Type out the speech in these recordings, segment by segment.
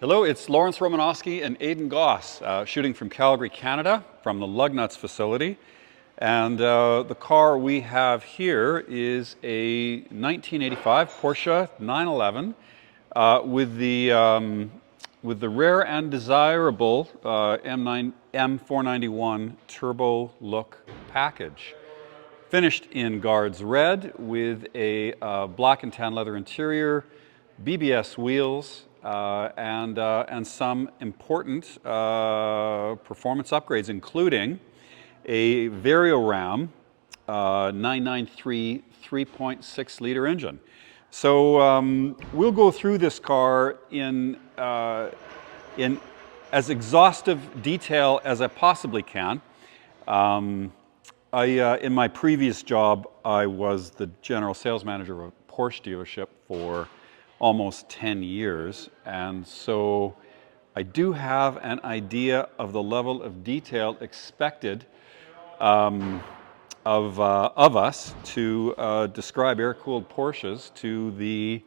Hello, it's Romanosky and Aidan Goss, shooting from Calgary, Canada, from the Lugnuts facility. And the car we have here is a 1985 Porsche 911 with the rare and desirable M491 Turbo Look package. Finished in Guards Red with a black and tan leather interior, BBS wheels, and some important performance upgrades, including a Varioram 993 3.6 liter engine. So we'll go through this car in as exhaustive detail as I possibly can. In my previous job, I was the general sales manager of a Porsche dealership for almost 10 years, and so I do have an idea of the level of detail expected of us to describe air-cooled Porsches to the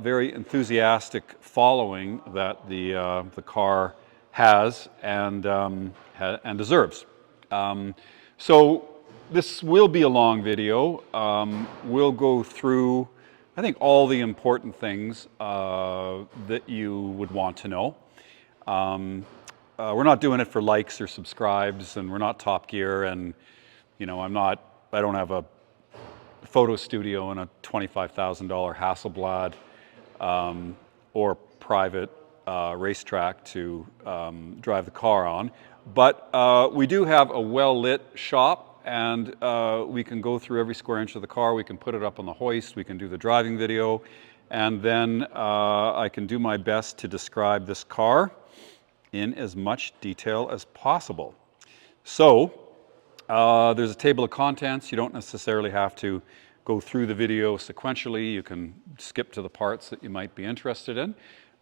very enthusiastic following that the car has and deserves. So this will be a long video. We'll go through, I think, all the important things that you would want to know. We're not doing it for likes or subscribes, and we're not Top Gear, and you know, I don't have a photo studio and a $25,000 Hasselblad or private racetrack to drive the car on. But we do have a well-lit shop, and we can go through every square inch of the car. We can put it up on the hoist. We can do the driving video. And then I can do my best to describe this car in as much detail as possible. So there's a table of contents. You don't necessarily have to go through the video sequentially. You can skip to the parts that you might be interested in.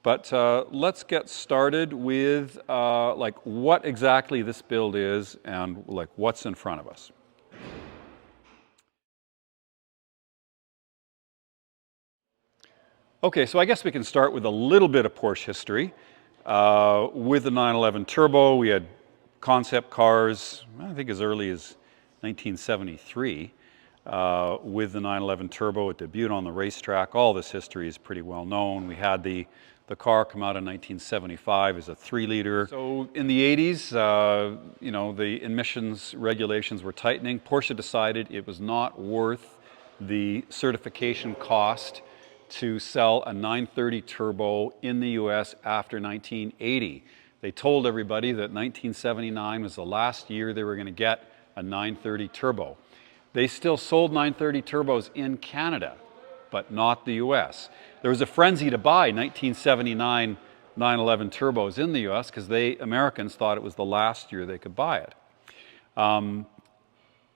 But let's get started with like what exactly this build is and like what's in front of us. Okay, so I guess we can start with a little bit of Porsche history. With the 911 Turbo, we had concept cars, I think as early as 1973. With the 911 Turbo, it debuted on the racetrack. All this history is pretty well known. We had the car come out in 1975 as a 3-liter. So in the 80s, you know, the emissions regulations were tightening. Porsche decided it was not worth the certification cost to sell a 930 Turbo in the US after 1980. They told everybody that 1979 was the last year they were going to get a 930 Turbo. They still sold 930 Turbos in Canada, but not the US. There was a frenzy to buy 1979 911 Turbos in the US because Americans thought it was the last year they could buy it.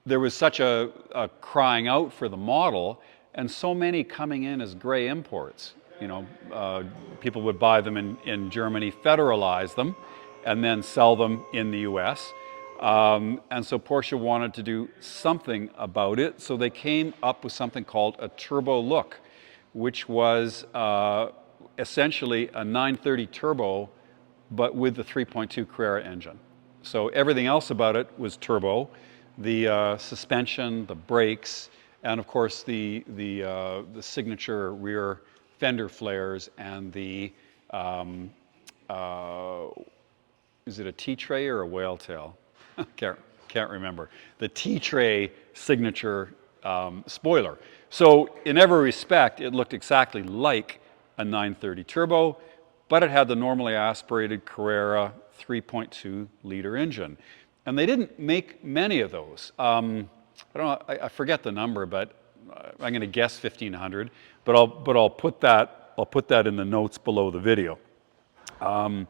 There was such a crying out for the model, and so many coming in as gray imports. You know, people would buy them in Germany, federalize them, and then sell them in the US. And so Porsche wanted to do something about it, so they came up with something called a Turbo Look, which was essentially a 930 Turbo, but with the 3.2 Carrera engine. So everything else about it was turbo. The suspension, the brakes, and of course the signature rear fender flares and the, is it a T-tray or a whale tail? Can't remember. The T-tray signature spoiler. So in every respect, it looked exactly like a 930 Turbo, but it had the normally aspirated Carrera 3.2 liter engine. And they didn't make many of those. I don't know, I forget the number, but I'm going to guess 1,500. But I'll put that in the notes below the video. Then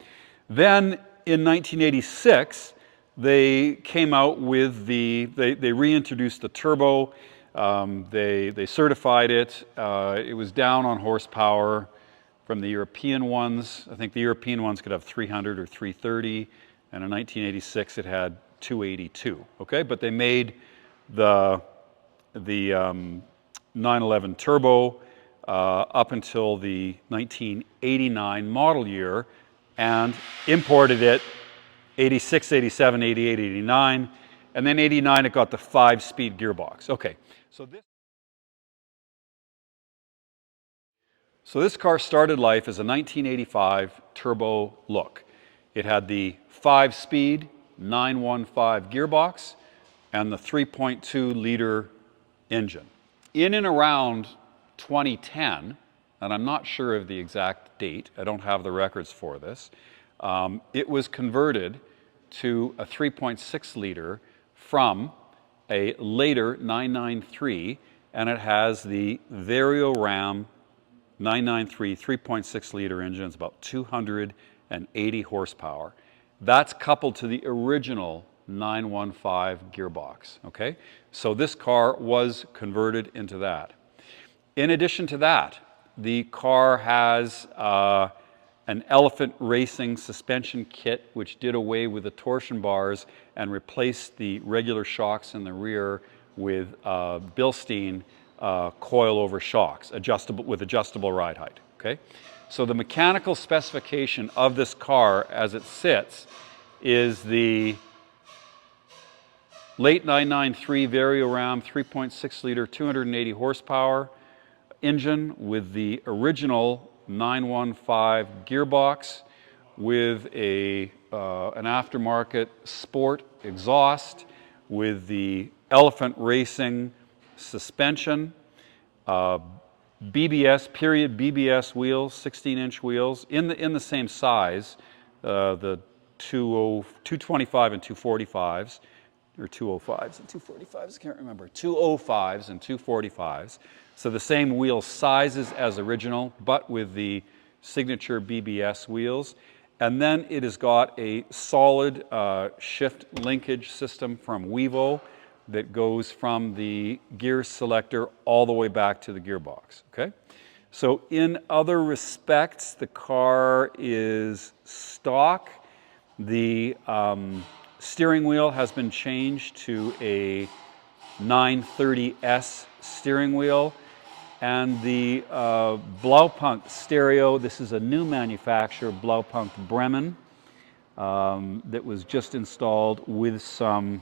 in 1986, they came out with they reintroduced the Turbo. They certified it. It was down on horsepower from the European ones. I think the European ones could have 300 or 330, and in 1986 it had 282. Okay, but they made the 911 Turbo up until the 1989 model year and imported it 86, 87, 88, 89, and then 89 it got the 5-speed gearbox. Okay, so this car started life as a 1985 Turbo Look. It had the 5-speed 915 gearbox and the 3.2-liter engine. In and around 2010, and I'm not sure of the exact date, I don't have the records for this, it was converted to a 3.6-liter from a later 993, and it has the Varioram 993 3.6-liter engine. It's about 280 horsepower. That's coupled to the original 915 gearbox, okay? So this car was converted into that. In addition to that, the car has an Elephant Racing suspension kit which did away with the torsion bars and replaced the regular shocks in the rear with Bilstein coil-over shocks, with adjustable ride height, okay? So the mechanical specification of this car as it sits is the late 993 Varioram 3.6-liter 280 horsepower engine with the original 915 gearbox with an aftermarket sport exhaust with the Elephant Racing suspension, BBS, period BBS wheels, 16-inch wheels in the same size, the 225 and 245s, or 205s and 245s, I can't remember, 205s and 245s. So the same wheel sizes as original, but with the signature BBS wheels. And then it has got a solid shift linkage system from Vevo that goes from the gear selector all the way back to the gearbox, okay? So in other respects, the car is stock. The steering wheel has been changed to a 930S steering wheel. And the Blaupunkt stereo, this is a new manufacturer, Blaupunkt Bremen, that was just installed with some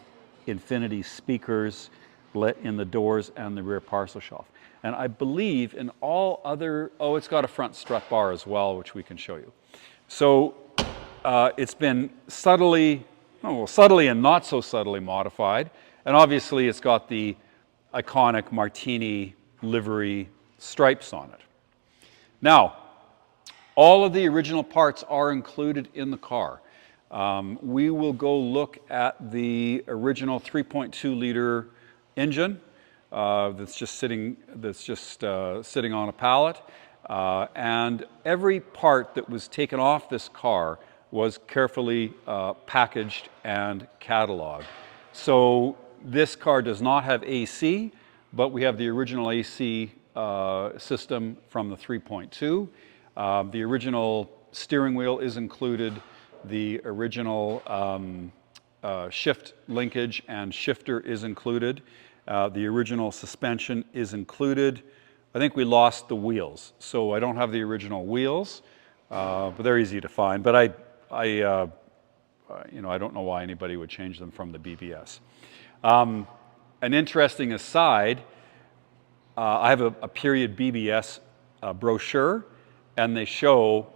Infinity speakers lit in the doors and the rear parcel shelf. And I believe in all other, oh, it's got a front strut bar as well, which we can show you. So it's been subtly and not so subtly modified. And obviously it's got the iconic Martini livery stripes on it. Now, all of the original parts are included in the car. We will go look at the original 3.2-liter engine that's just sitting on a pallet, and every part that was taken off this car was carefully packaged and cataloged. So this car does not have AC, but we have the original AC system from the 3.2. The original steering wheel is included. The original shift linkage and shifter is included. The original suspension is included. I think we lost the wheels, so I don't have the original wheels, but they're easy to find. But I don't know why anybody would change them from the BBS. An interesting aside, I have a period BBS brochure, and they show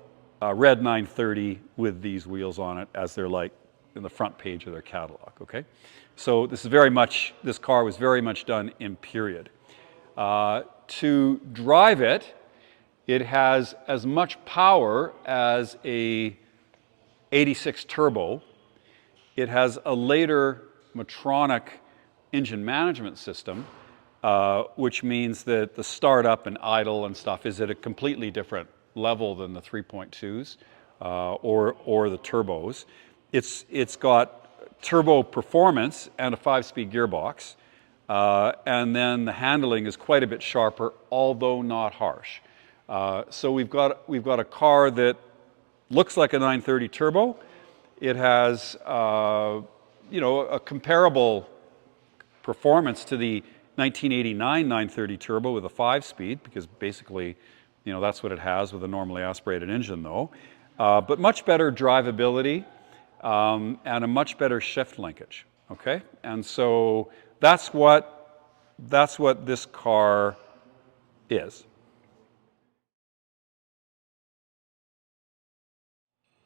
red 930 with these wheels on it as they're like in the front page of their catalog, okay? So this car was very much done in period. To drive it, it has as much power as a 86 Turbo. It has a later Medtronic engine management system, which means that the startup and idle and stuff is at a completely different level than the 3.2s or the turbos. It's got turbo performance and a 5-speed gearbox, and then the handling is quite a bit sharper, although not harsh. So we've got a car that looks like a 930 Turbo. It has a comparable performance to the 1989 930 turbo with a 5-speed, because basically, that's what it has with a normally aspirated engine though. But much better drivability and a much better shift linkage, okay? And so that's what this car is.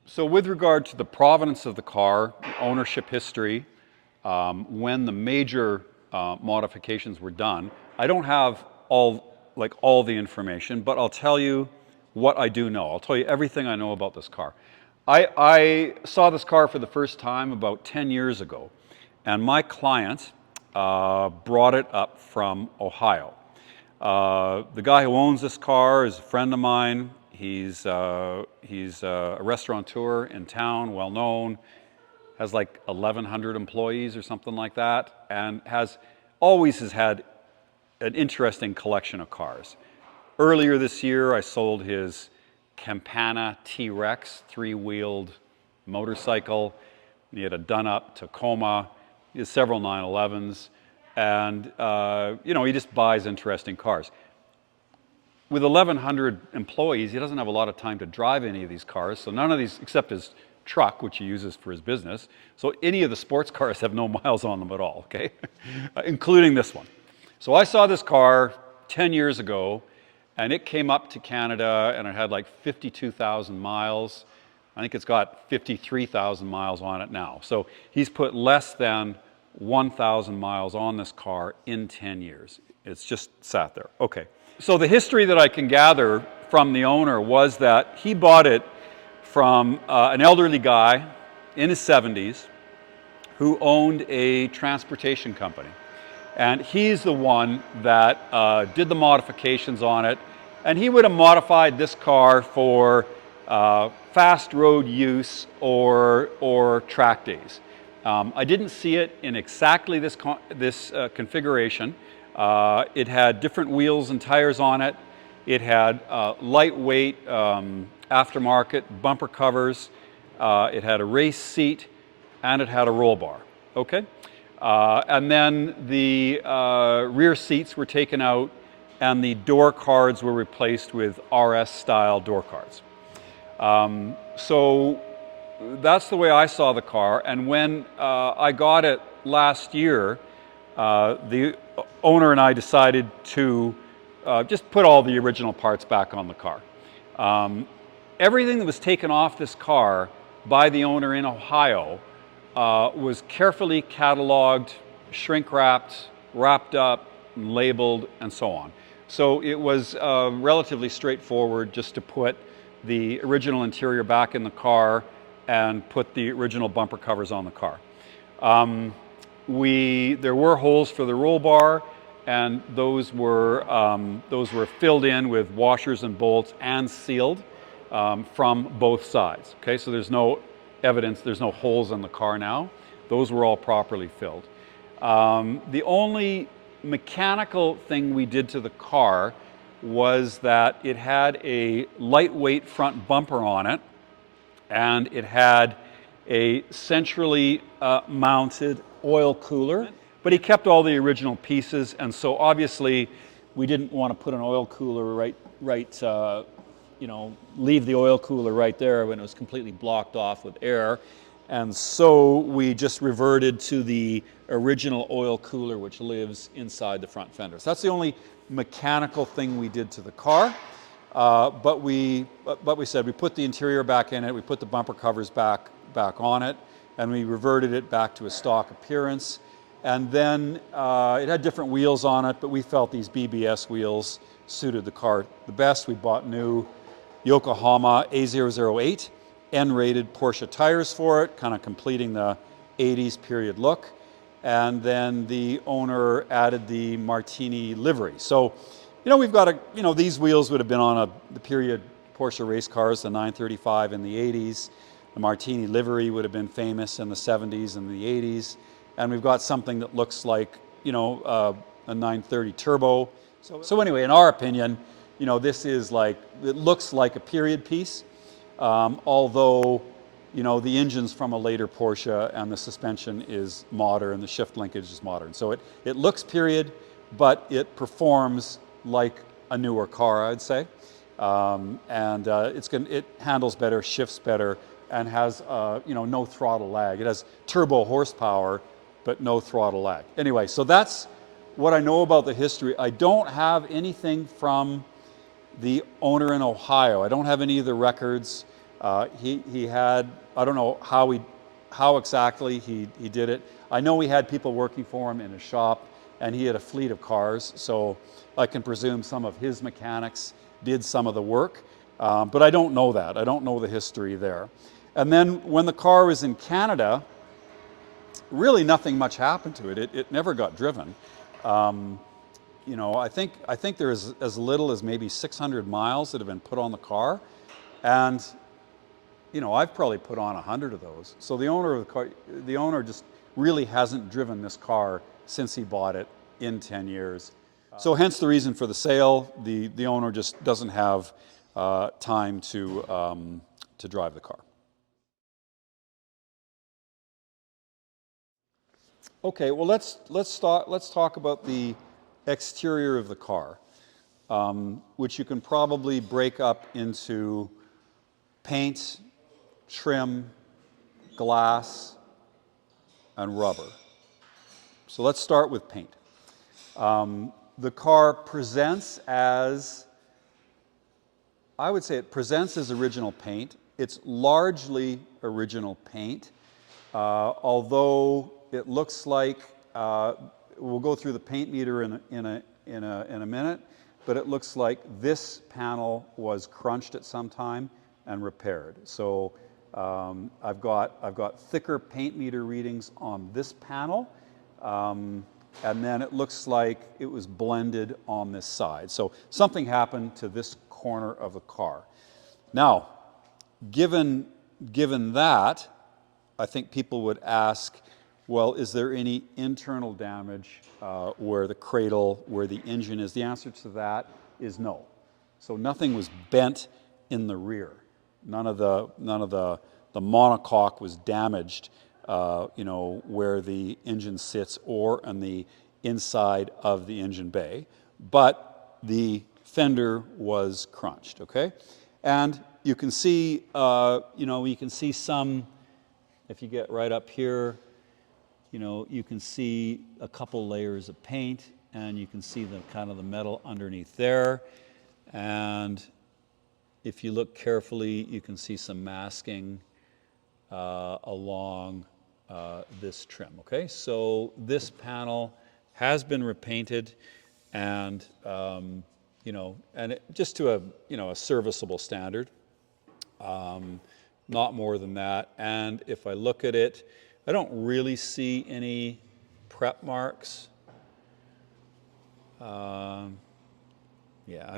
So with regard to the provenance of the car, ownership history, when the major modifications were done, I don't have all the information, but I'll tell you what I do know. I'll tell you everything I know about this car. I saw this car for the first time about 10 years ago, and my client brought it up from Ohio. The guy who owns this car is a friend of mine. He's a restaurateur in town, well known, has like 1,100 employees or something like that, and always has had an interesting collection of cars. Earlier this year, I sold his Campana T-Rex 3-wheeled motorcycle. He had a done-up Tacoma. He has several 911s, and he just buys interesting cars. With 1,100 employees, he doesn't have a lot of time to drive any of these cars, so none of these, except his truck, which he uses for his business, so any of the sports cars have no miles on them at all, okay? Including this one. So I saw this car 10 years ago, and it came up to Canada, and it had like 52,000 miles. I think it's got 53,000 miles on it now. So he's put less than 1,000 miles on this car in 10 years. It's just sat there. Okay. So the history that I can gather from the owner was that he bought it from an elderly guy in his 70s who owned a transportation company. And he's the one that did the modifications on it. And he would have modified this car for fast road use or track days. I didn't see it in exactly this configuration. It had different wheels and tires on it. It had lightweight aftermarket bumper covers. It had a race seat, and it had a roll bar. Okay? And then the rear seats were taken out, and the door cards were replaced with RS-style door cards. So that's the way I saw the car. And when I got it last year, the owner and I decided to just put all the original parts back on the car. Everything that was taken off this car by the owner in Ohio was carefully cataloged, shrink-wrapped, wrapped up, labeled, and so on. So it was relatively straightforward just to put the original interior back in the car and put the original bumper covers on the car. There were holes for the roll bar, and those were filled in with washers and bolts and sealed from both sides. Okay, so there's no evidence, there's no holes in the car now. Those were all properly filled. The only mechanical thing we did to the car was that it had a lightweight front bumper on it, and it had a centrally mounted oil cooler, but he kept all the original pieces, and so obviously we didn't want to put an oil cooler leave the oil cooler right there when it was completely blocked off with air. And so we just reverted to the original oil cooler, which lives inside the front fender. So that's the only mechanical thing we did to the car. But we said we put the interior back in it, we put the bumper covers back on it, and we reverted it back to a stock appearance. And then it had different wheels on it, but we felt these BBS wheels suited the car the best. We bought new Yokohama A008 N-rated Porsche tires for it, kind of completing the 80s period look. And then the owner added the Martini livery. So, we've got these wheels would have been on the period Porsche race cars, the 935 in the 80s. The Martini livery would have been famous in the 70s and the 80s. And we've got something that looks like, a 930 turbo. So anyway, in our opinion, this is it looks like a period piece. Although, the engine's from a later Porsche and the suspension is modern, the shift linkage is modern. So it looks period, but it performs like a newer car, I'd say. It handles better, shifts better, and has no throttle lag. It has turbo horsepower, but no throttle lag. Anyway, so that's what I know about the history. I don't have anything from the owner in Ohio. I don't have any of the records. He had, I don't know how exactly he did it. I know he had people working for him in his shop, and he had a fleet of cars, so I can presume some of his mechanics did some of the work, but I don't know that. I don't know the history there. And then when the car was in Canada, really nothing much happened to it. It never got driven. I think there's as little as maybe 600 miles that have been put on the car, and I've probably put on 100 of those. So the owner of the car, the owner just really hasn't driven this car since he bought it in 10 years. So hence the reason for the sale. The owner just doesn't have time to drive the car. Okay, well let's talk about the exterior of the car, which you can probably break up into paint, trim, glass, and rubber. So let's start with paint. The car presents as, I would say it presents as original paint. It's largely original paint, although it looks like, we'll go through the paint meter in a minute, but it looks like this panel was crunched at some time and repaired. So I've got thicker paint meter readings on this panel, and then it looks like it was blended on this side. So something happened to this corner of the car. Now, given that, I think people would ask, well, is there any internal damage where the cradle, where the engine is? The answer to that is no. So nothing was bent in the rear. None of the monocoque was damaged, where the engine sits or on the inside of the engine bay. But the fender was crunched. Okay, and you can see, you can see some. If you get right up here, you can see a couple layers of paint, and you can see the kind of the metal underneath there. And if you look carefully, you can see some masking along this trim. Okay, so this panel has been repainted, and just to a serviceable standard, not more than that. And if I look at it, I don't really see any prep marks. I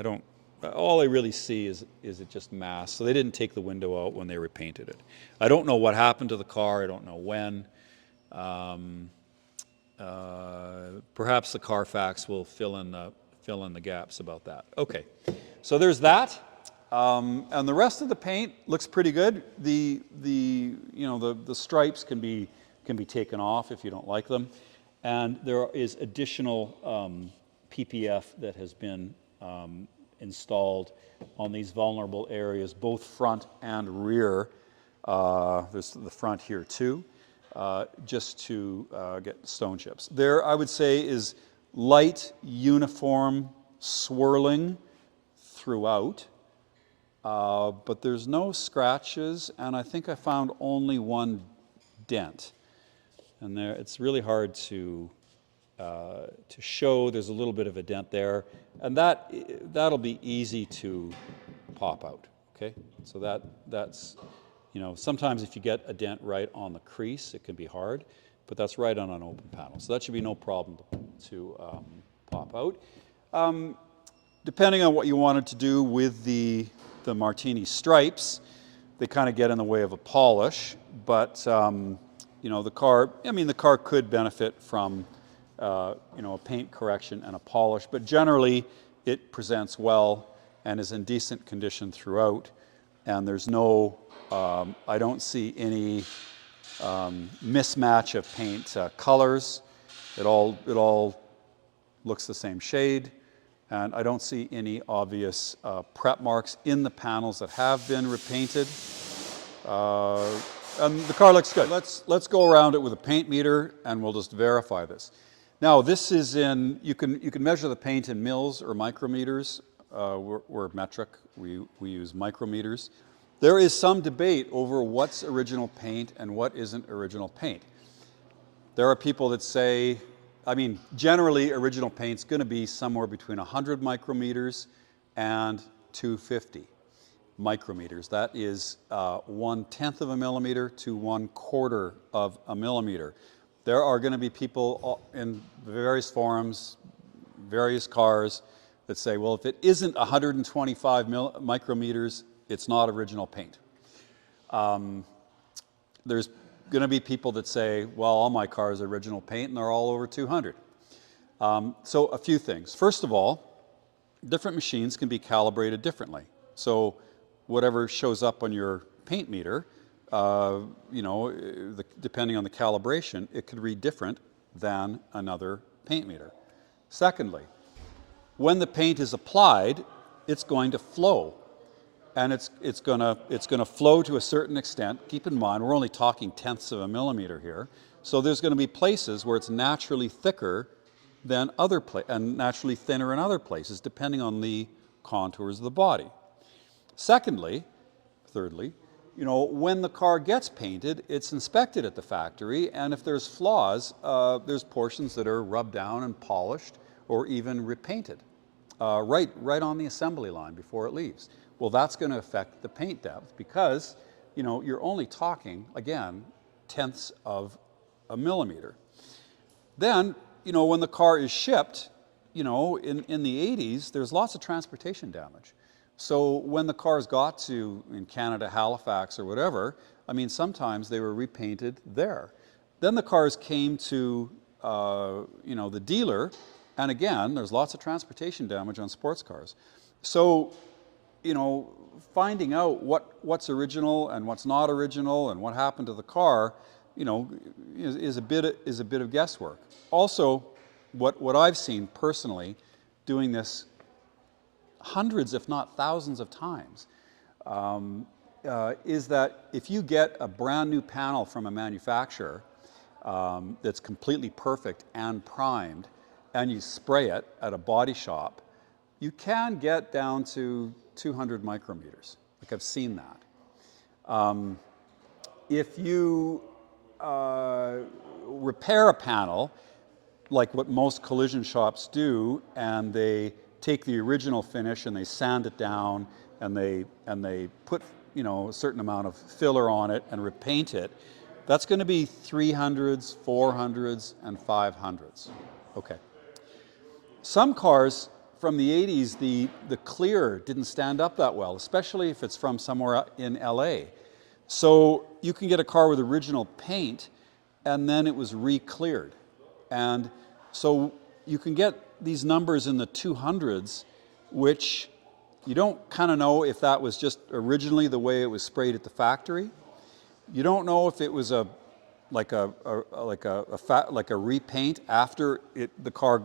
don't. All I really see is it just masked. So they didn't take the window out when they repainted it. I don't know what happened to the car. I don't know when. Perhaps the Carfax will fill in the gaps about that. Okay, so there's that. And the rest of the paint looks pretty good. The stripes can be taken off if you don't like them, and there is additional PPF that has been installed on these vulnerable areas, both front and rear. There's the front here too, just to get stone chips. There, I would say, is light, uniform swirling throughout. But there's no scratches, and I think I found only one dent. And there, it's really hard to show. There's a little bit of a dent there, and that'll be easy to pop out. Okay, so that's sometimes if you get a dent right on the crease, it can be hard, but that's right on an open panel, so that should be no problem to pop out. Depending on what you wanted to do with the Martini stripes, they kind of get in the way of a polish, but the car could benefit from a paint correction and a polish, but generally it presents well and is in decent condition throughout, and there's no I don't see any mismatch of paint colors. It all looks the same shade, and I don't see any obvious prep marks in the panels that have been repainted. And the car looks good. Let's go around it with a paint meter, and we'll just verify this. Now, this is in, you can measure the paint in mils or micrometers. We're metric, we use micrometers. There is some debate over what's original paint and what isn't original paint. There are people that say, I mean, generally original paint's going to be somewhere between 100 micrometers and 250 micrometers. That is 1/10 of a millimeter to 1/4 of a millimeter. There are going to be people in various forums, various cars, that say, well, if it isn't 125 micrometers, it's not original paint. There's going to be people that say, well, all my cars are original paint and they're all over 200. So a few things. First of all, different machines can be calibrated differently. So whatever shows up on your paint meter, depending on the calibration, it could read different than another paint meter. Secondly, when the paint is applied, it's going to flow. And it's going to flow to a certain extent. Keep in mind, we're only talking 1/10 of a millimeter here. So there's going to be places where it's naturally thicker than other places, and naturally thinner in other places, depending on the contours of the body. Thirdly, when the car gets painted, it's inspected at the factory, and if there's flaws, there's portions that are rubbed down and polished or even repainted right on the assembly line before it leaves. Well, that's going to affect the paint depth because, you're only talking, again, 1/10 of a millimeter. Then, when the car is shipped, in the 80s, there's lots of transportation damage. So when the cars got to, in Canada, Halifax or whatever, sometimes they were repainted there. Then the cars came to, the dealer, and again, there's lots of transportation damage on sports cars. So, finding out what's original and what's not original and what happened to the car, is a bit of guesswork. Also, what I've seen personally, doing this hundreds, if not thousands of times, is that if you get a brand new panel from a manufacturer that's completely perfect and primed, and you spray it at a body shop, you can get down to 200 micrometers. Like, I've seen that. If you repair a panel, like what most collision shops do, and they take the original finish and they sand it down and they put a certain amount of filler on it and repaint it, that's going to be 300s, 400s, and 500s. Okay. Some cars from the 80s, the clear didn't stand up that well, especially if it's from somewhere in LA. So you can get a car with original paint and then it was re-cleared. And so you can get these numbers in the 200s, which you don't kind of know if that was just originally the way it was sprayed at the factory. You don't know if it was like a repaint after the car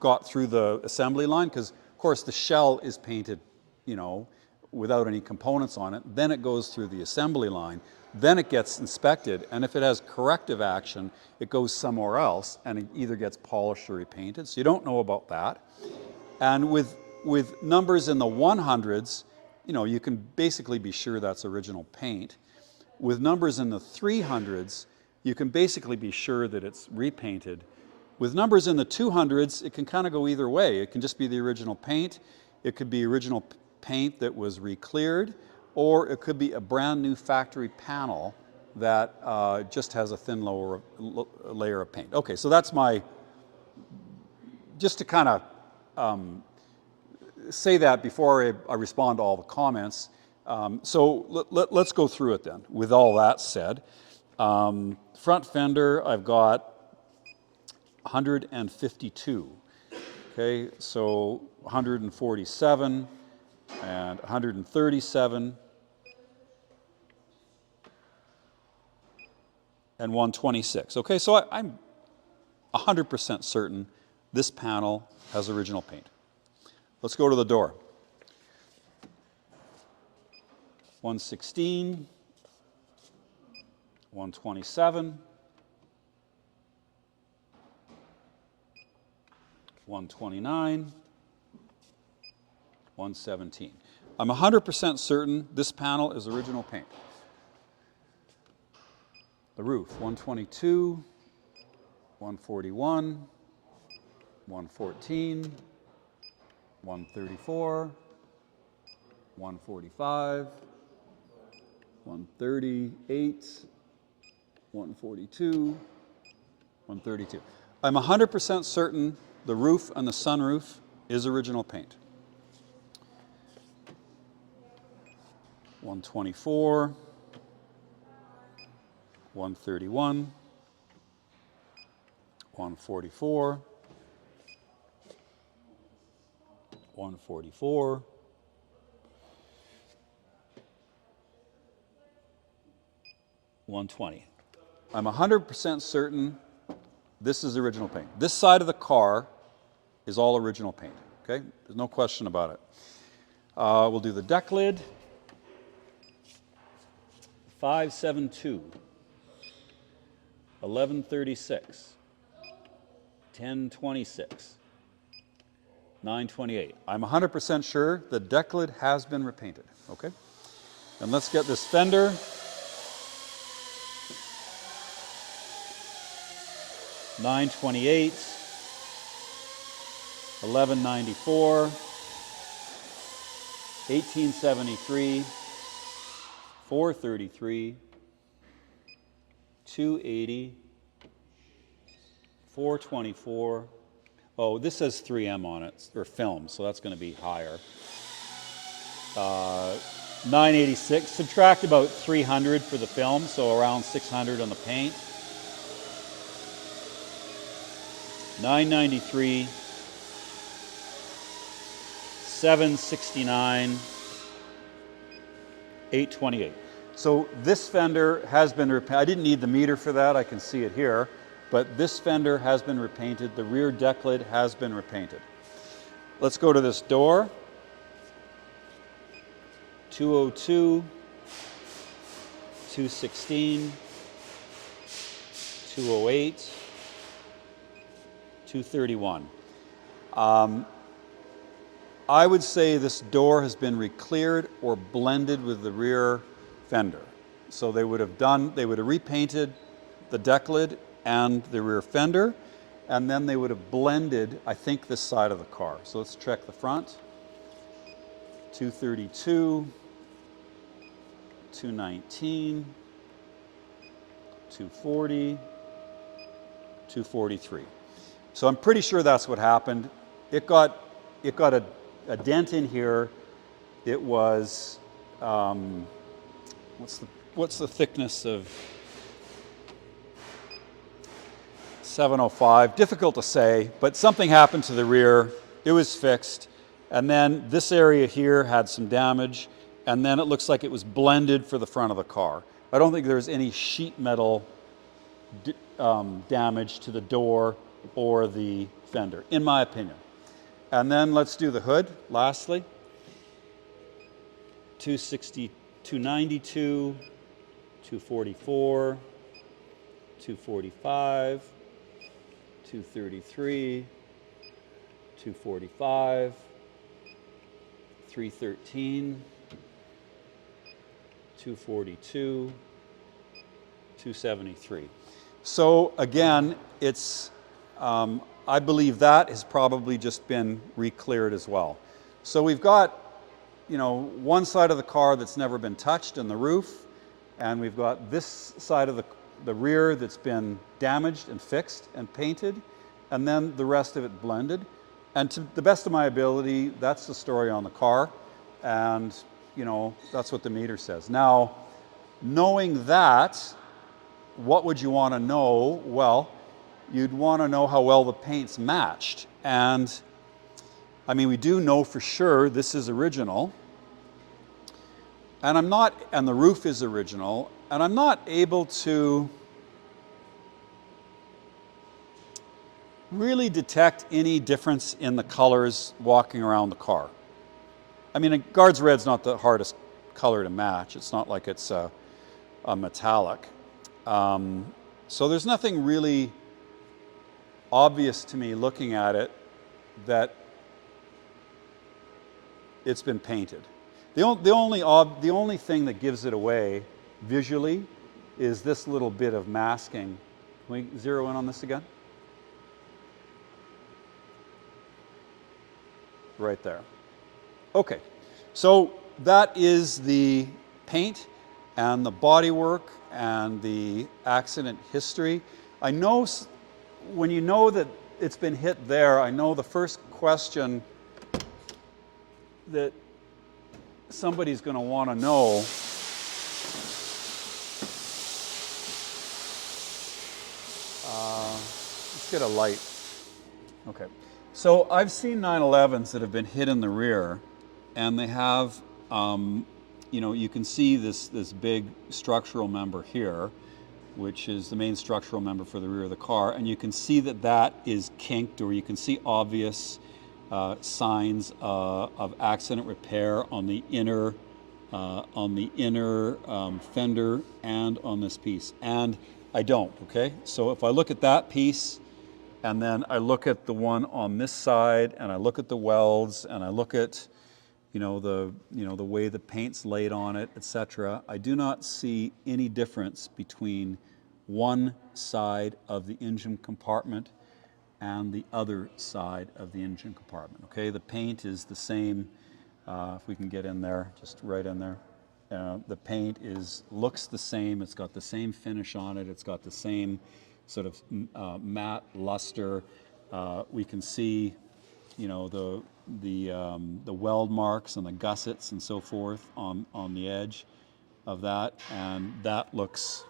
got through the assembly line, because of course the shell is painted, without any components on it. Then it goes through the assembly line. Then it gets inspected, and if it has corrective action, it goes somewhere else, and it either gets polished or repainted. So you don't know about that. And with numbers in the 100s, you can basically be sure that's original paint. With numbers in the 300s, you can basically be sure that it's repainted. With numbers in the 200s, it can kind of go either way. It can just be the original paint. It could be original paint that was re-cleared, or it could be a brand new factory panel that just has a thin layer of paint. Okay, so that's just to kind of say that before I respond to all the comments. So let's go through it then. With all that said, front fender, I've got 152. Okay, so 147 and 137 and 126. Okay, so I'm 100% certain this panel has original paint. Let's go to the door. 116, 127, 129, 117. I'm 100% certain this panel is original paint. The roof, 122, 141, 114, 134, 145, 138, 142, 132. I'm 100% certain the roof and the sunroof is original paint. 124, 131, 144, 144, 120. I'm 100% certain this is original paint. This side of the car is all original paint, okay? There's no question about it. We'll do the deck lid. 572, 1136, 1026, 928. I'm 100% sure the deck lid has been repainted, okay? And let's get this fender. $928, $1194, $1873, $433, $280, $424. Oh, this says 3M on it, or film, so that's going to be higher. $986. Subtract about $300 for the film, so around $600 on the paint. $993, $769, $828. So this fender has been repainted. I didn't need the meter for that, I can see it here, but this fender has been repainted. The rear deck lid has been repainted. Let's go to this door. 202, 216, 208, 231. I would say this door has been re-cleared or blended with the rear fender. So they would have repainted the deck lid and the rear fender, and then they would have blended, I think, this side of the car. So let's check the front. 232, 219, 240, 243. So I'm pretty sure that's what happened. It got a dent in here. It was, what's the thickness of 705? Difficult to say, but something happened to the rear. It was fixed. And then this area here had some damage, and then it looks like it was blended for the front of the car. I don't think there's any sheet metal damage to the door or the fender, in my opinion. And then let's do the hood, lastly. 260, 292, 244, 245, 233, 245, 313, 242, 273. So again, it's, I believe that has probably just been re-cleared as well. So we've got, one side of the car that's never been touched in the roof, and we've got this side of the rear that's been damaged and fixed and painted, and then the rest of it blended. And to the best of my ability, that's the story on the car, and that's what the meter says. Now, knowing that, what would you want to know? Well, you'd want to know how well the paint's matched. And I mean, we do know for sure this is original. And and the roof is original, and I'm not able to really detect any difference in the colors walking around the car. I mean, a Guards Red's not the hardest color to match. It's not like it's a metallic. So there's nothing really obvious to me looking at it that it's been painted. The only thing that gives it away visually is this little bit of masking. Can we zero in on this again? Right there. Okay, so that is the paint and the bodywork and the accident history. I know when you know that it's been hit there, I know the first question that somebody's going to want to know let's get a light. Okay. So I've seen 911s that have been hit in the rear, and they have, you know, you can see this big structural member here, which is the main structural member for the rear of the car, and you can see that that is kinked, or you can see obvious signs of accident repair on the inner fender and on this piece. And I don't. Okay. So if I look at that piece, and then I look at the one on this side, and I look at the welds, and I look at, the way the paint's laid on it, etc. I do not see any difference between one side of the engine compartment and the other side of the engine compartment. Okay, the paint is the same. If we can get in there, just right in there. The paint looks the same. It's got the same finish on it. It's got the same sort of matte luster. We can see, the weld marks and the gussets and so forth on the edge of that, and that looks,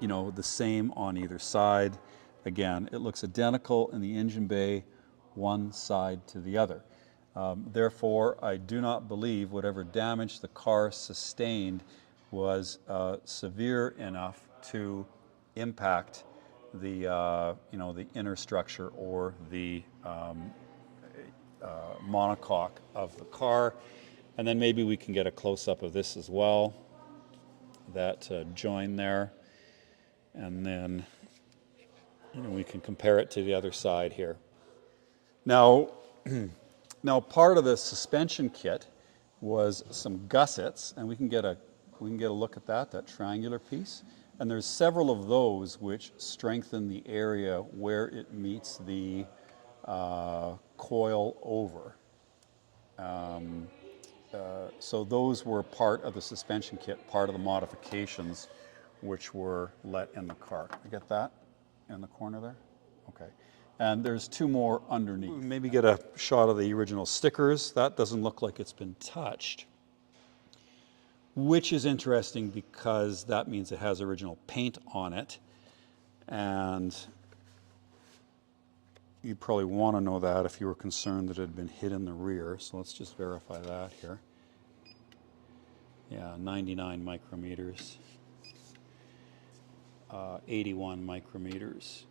the same on either side. Again, it looks identical in the engine bay, one side to the other. Therefore, I do not believe whatever damage the car sustained was severe enough to impact the the inner structure or the monocoque of the car. And then maybe we can get a close-up of this as well, that join there, and then we can compare it to the other side here. Now, part of the suspension kit was some gussets, and we can get a look at that triangular piece. And there's several of those which strengthen the area where it meets the coil over. So those were part of the suspension kit, part of the modifications which were let in the car. You get that in the corner there? Okay. And there's two more underneath. Maybe get a shot of the original stickers. That doesn't look like it's been touched, which is interesting because that means it has original paint on it. And you probably want to know that if you were concerned that it had been hit in the rear. So let's just verify that here. Yeah, 99 micrometers, 81 micrometers,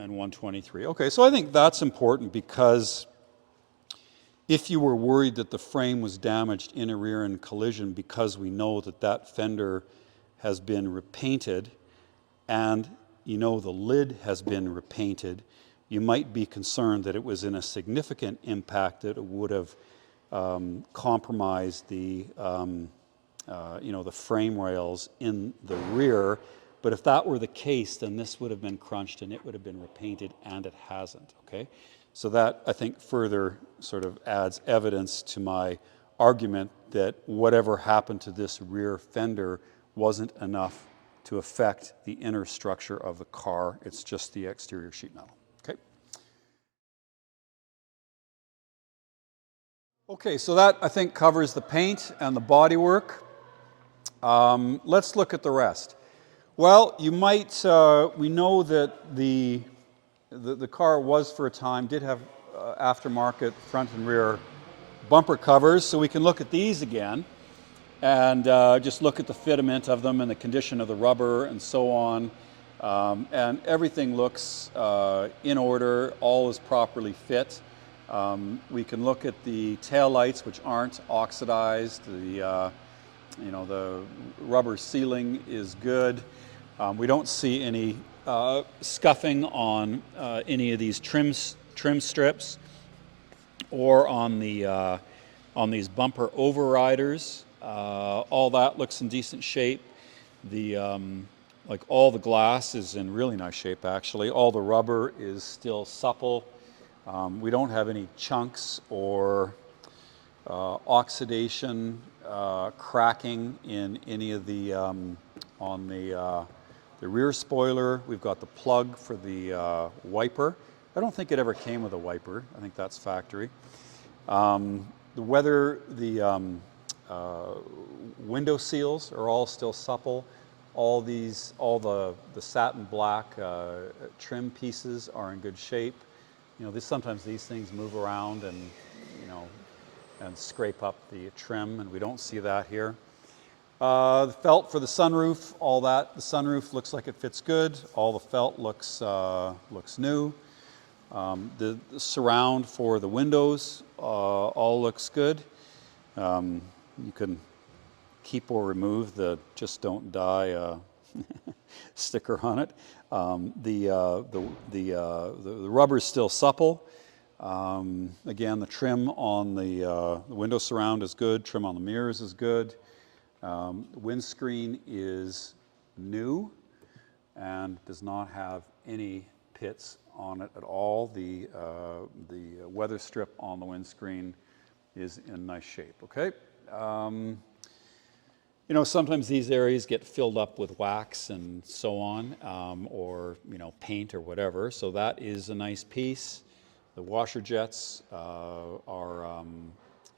and 123. Okay, so I think that's important because if you were worried that the frame was damaged in a rear-end collision, because we know that that fender has been repainted and the lid has been repainted, you might be concerned that it was in a significant impact that it would have compromised the the frame rails in the rear. But if that were the case, then this would have been crunched and it would have been repainted, and it hasn't. Okay, so that I think further sort of adds evidence to my argument that whatever happened to this rear fender wasn't enough to affect the inner structure of the car. It's just the exterior sheet metal. Okay. Okay, so that I think covers the paint and the bodywork. Let's look at the rest. Well, you might, we know that the car was for a time, did have aftermarket front and rear bumper covers, so we can look at these again and just look at the fitment of them and the condition of the rubber and so on. And everything looks in order, all is properly fit. We can look at the tail lights, which aren't oxidized. The rubber sealing is good. We don't see any scuffing on any of these trim strips or on these bumper overriders. All that looks in decent shape. Like all the glass is in really nice shape, actually. All the rubber is still supple. We don't have any chunks or oxidation, cracking in any of the on the rear spoiler. We've got the plug for the wiper. I don't think it ever came with a wiper. I think that's factory. The window seals are all still supple. All the satin black trim pieces are in good shape. Sometimes these things move around and scrape up the trim, and we don't see that here. The felt for the sunroof, the sunroof looks like it fits good. All the felt looks new. The surround for the windows all looks good. You can keep or remove the "Just Don't Die" sticker on it. The rubber is still supple. Again, the trim on the window surround is good. Trim on the mirrors is good. The windscreen is new and does not have any pits on it at all. The weather strip on the windscreen is in nice shape. Okay. Sometimes these areas get filled up with wax and so on, or paint or whatever. So that is a nice piece. The washer jets are,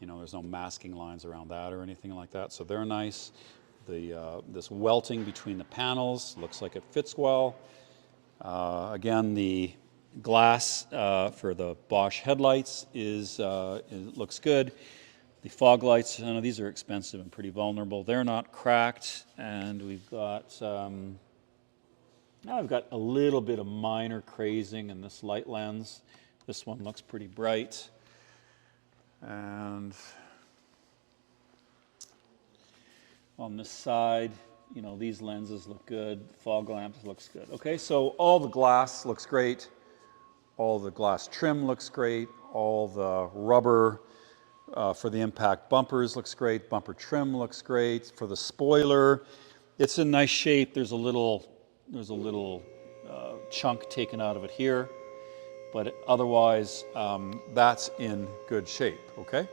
there's no masking lines around that or anything like that. So they're nice. This welting between the panels looks like it fits well. Again, the glass for the Bosch headlights looks good. The fog lights, these are expensive and pretty vulnerable. They're not cracked, and we've got I've got a little bit of minor crazing in this light lens. This one looks pretty bright, and on this side, these lenses look good. Fog lamps looks good. Okay, so all the glass looks great. All the glass trim looks great. All the rubber for the impact bumpers looks great. Bumper trim looks great. For the spoiler, it's in nice shape. There's a little chunk taken out of it here, but otherwise that's in good shape. Okay.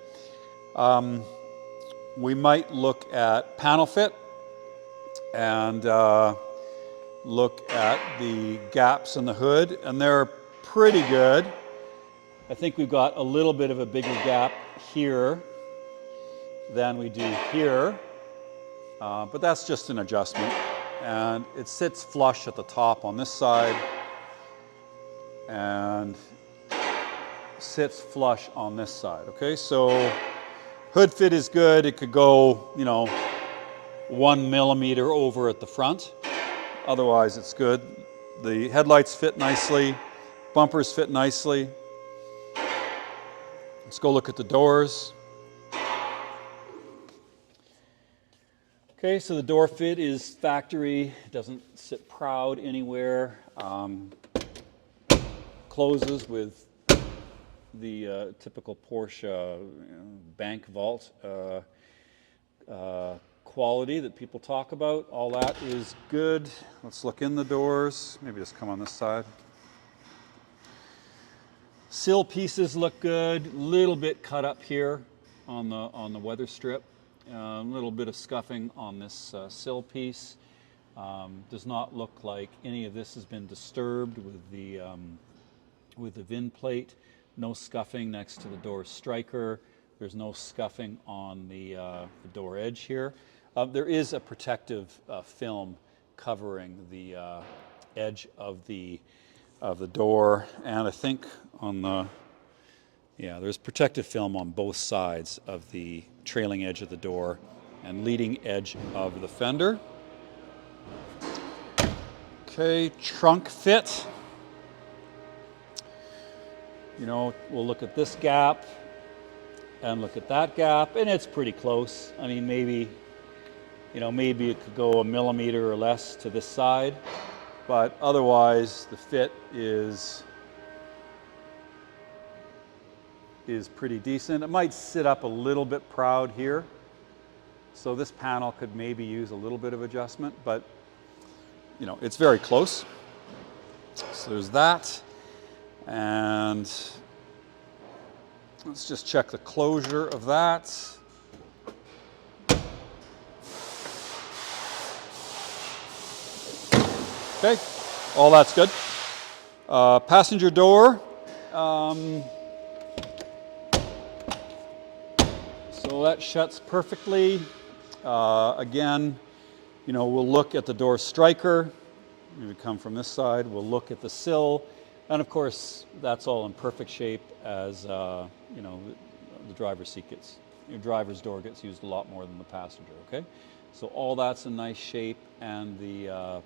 We might look at panel fit and look at the gaps in the hood, and they're pretty good. I think we've got a little bit of a bigger gap here than we do here, but that's just an adjustment. And it sits flush at the top on this side and sits flush on this side. Okay, so hood fit is good. It could go, 1 millimeter over at the front. Otherwise, it's good. The headlights fit nicely. Bumpers fit nicely. Let's go look at the doors. Okay, so the door fit is factory. It doesn't sit proud anywhere. Closes with the typical Porsche bank vault quality that people talk about. All that is good. Let's look in the doors. Maybe just come on this side. Sill pieces look good. Little bit cut up here on the weather strip. A little bit of scuffing on this sill piece. Does not look like any of this has been disturbed with the VIN plate. No scuffing next to the door striker. There's no scuffing on the door edge here. There is a protective film covering the edge of the door, and I think there's protective film on both sides of the trailing edge of the door and leading edge of the fender. Okay, trunk fit. You know, we'll look at this gap and look at that gap, and it's pretty close. I mean, maybe, you know, maybe it could go a millimeter or less to this side, but otherwise the fit is pretty decent. It might sit up a little bit proud here, so this panel could maybe use a little bit of adjustment, but you know, it's very close. So there's that, and let's just check the closure of that. Okay, all that's good. Passenger door. So that shuts perfectly. Again, you know, we'll look at the door striker. Maybe come from this side. We'll look at the sill. And of course, that's all in perfect shape as, you know, the driver's seat gets, your driver's door gets used a lot more than the passenger, okay? So all that's in nice shape, and the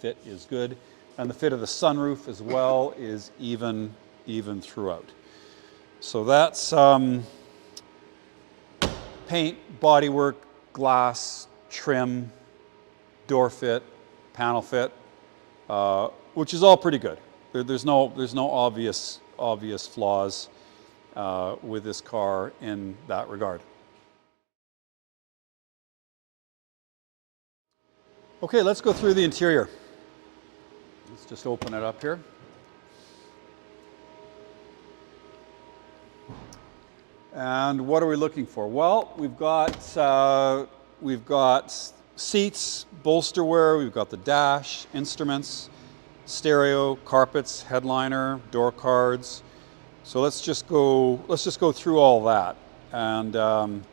fit is good. And the fit of the sunroof as well is even throughout. So that's paint, bodywork, glass, trim, door fit, panel fit, which is all pretty good. There's no obvious flaws with this car in that regard. Okay, let's go through the interior. Let's just open it up here. And what are we looking for? Well, we've got seats, bolsterware, we've got the dash, instruments, stereo, carpets, headliner, door cards. So let's just go through all that, and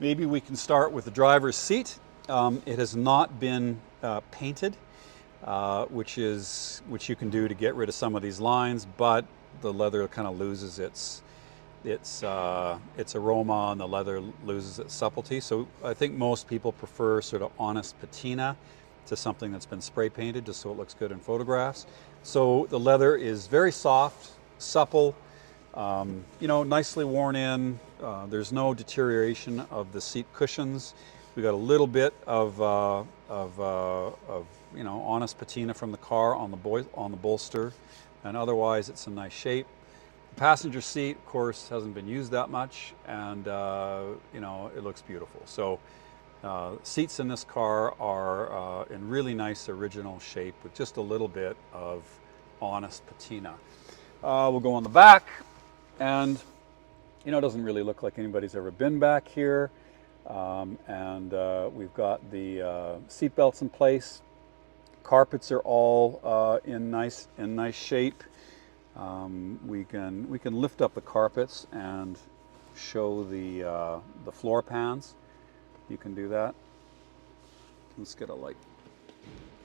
maybe we can start with the driver's seat. It has not been painted, which you can do to get rid of some of these lines, but the leather kind of loses its aroma, and the leather loses its subtlety. So I think most people prefer sort of honest patina to something that's been spray painted, just so it looks good in photographs. So the leather is very soft, supple, you know, nicely worn in. There's no deterioration of the seat cushions. We got a little bit of you know, honest patina from the car on the bolster, and otherwise it's in nice shape. The passenger seat, of course, hasn't been used that much, and you know, it looks beautiful. So seats in this car are in really nice original shape with just a little bit of honest patina. We'll go on the back, and you know, it doesn't really look like anybody's ever been back here. And we've got the seat belts in place. Carpets are all in nice shape. We can lift up the carpets and show the floor pans. You can do that. Let's get a light.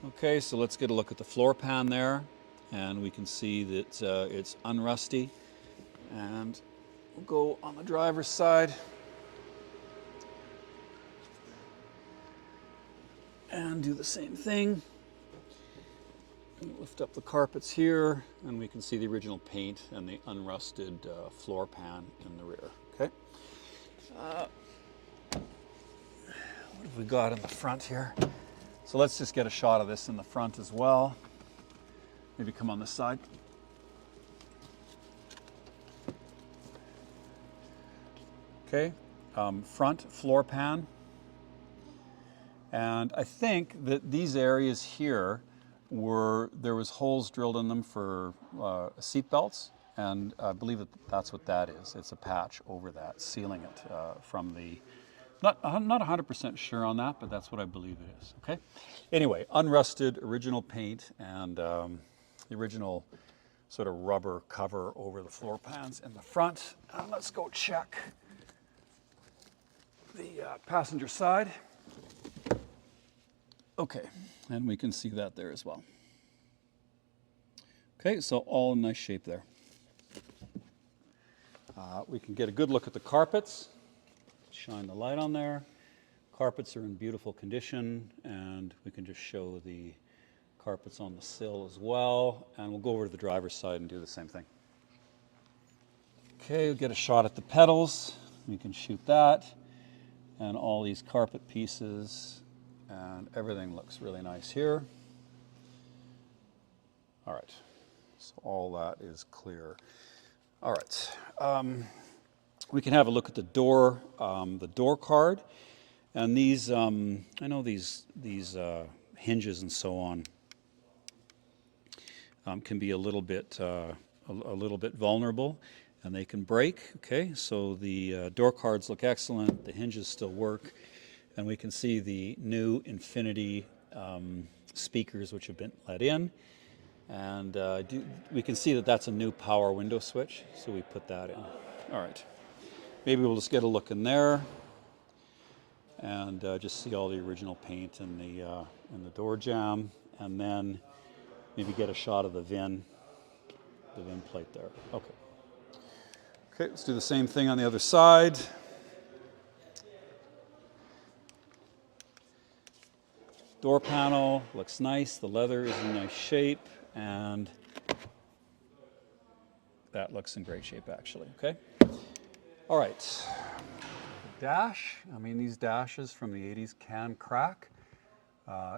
Okay, so let's get a look at the floor pan there, and we can see that it's unrusty. And we'll go on the driver's side and do the same thing. Lift up the carpets here, and we can see the original paint and the unrusted floor pan in the rear. Okay. What have we got in the front here? So let's just get a shot of this in the front as well. Maybe come on this side. Okay. Front floor pan. And I think that these areas here there was holes drilled in them for seat belts, and I believe that's what that is. It's a patch over that, sealing it from the, I'm not 100% sure on that, but that's what I believe it is, okay? Anyway, unrusted, original paint, and the original sort of rubber cover over the floor pans in the front. Let's go check the passenger side. Okay, and we can see that there as well. Okay, so all in nice shape there. We can get a good look at the carpets. Shine the light on there. Carpets are in beautiful condition, and we can just show the carpets on the sill as well. And we'll go over to the driver's side and do the same thing. Okay, we'll get a shot at the pedals. We can shoot that. And all these carpet pieces. And everything looks really nice here. All right, so all that is clear. All right, we can have a look at the door card. And these, I know these hinges and so on can be a little bit vulnerable, and they can break. Okay, so the door cards look excellent. The hinges still work, and we can see the new Infinity speakers which have been let in, and we can see that that's a new power window switch. So we put that in. All right, maybe we'll just get a look in there. And just see all the original paint in the door jamb, and then maybe get a shot of the VIN plate there. Okay. Okay, let's do the same thing on the other side. Door panel looks nice. The leather is in nice shape, and that looks in great shape actually. Okay. All right. Dash. I mean, these dashes from the 80s can crack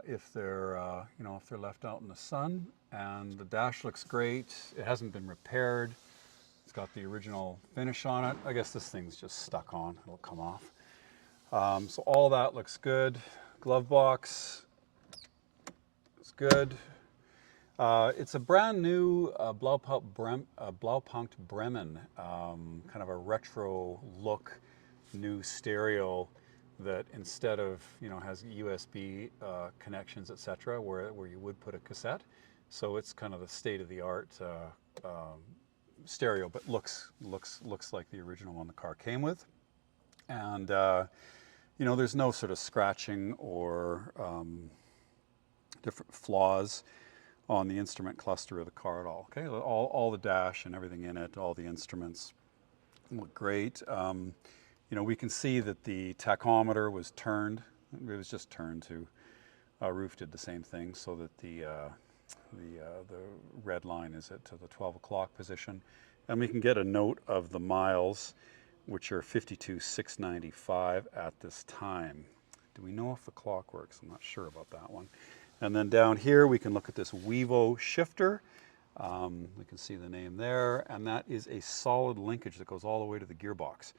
if they're if they're left out in the sun. And the dash looks great. It hasn't been repaired. It's got the original finish on it. I guess this thing's just stuck on. It'll come off. So all that looks good. Glove box is good. It's a brand new Blaupunkt Bremen, kind of a retro look. New stereo that instead of has USB connections, etc., where you would put a cassette. So it's kind of the state of the art stereo, but looks like the original one the car came with. And there's no sort of scratching or different flaws on the instrument cluster of the car at all. Okay, all the dash and everything in it, all the instruments look great. We can see that the tachometer was turned. It was just turned to. Roof did the same thing, so that the red line is at the 12 o'clock position, and we can get a note of the miles, which are 52,695 at this time. Do we know if the clock works? I'm not sure about that one. And then down here we can look at this Vevo shifter. We can see the name there, and that is a solid linkage that goes all the way to the gearbox.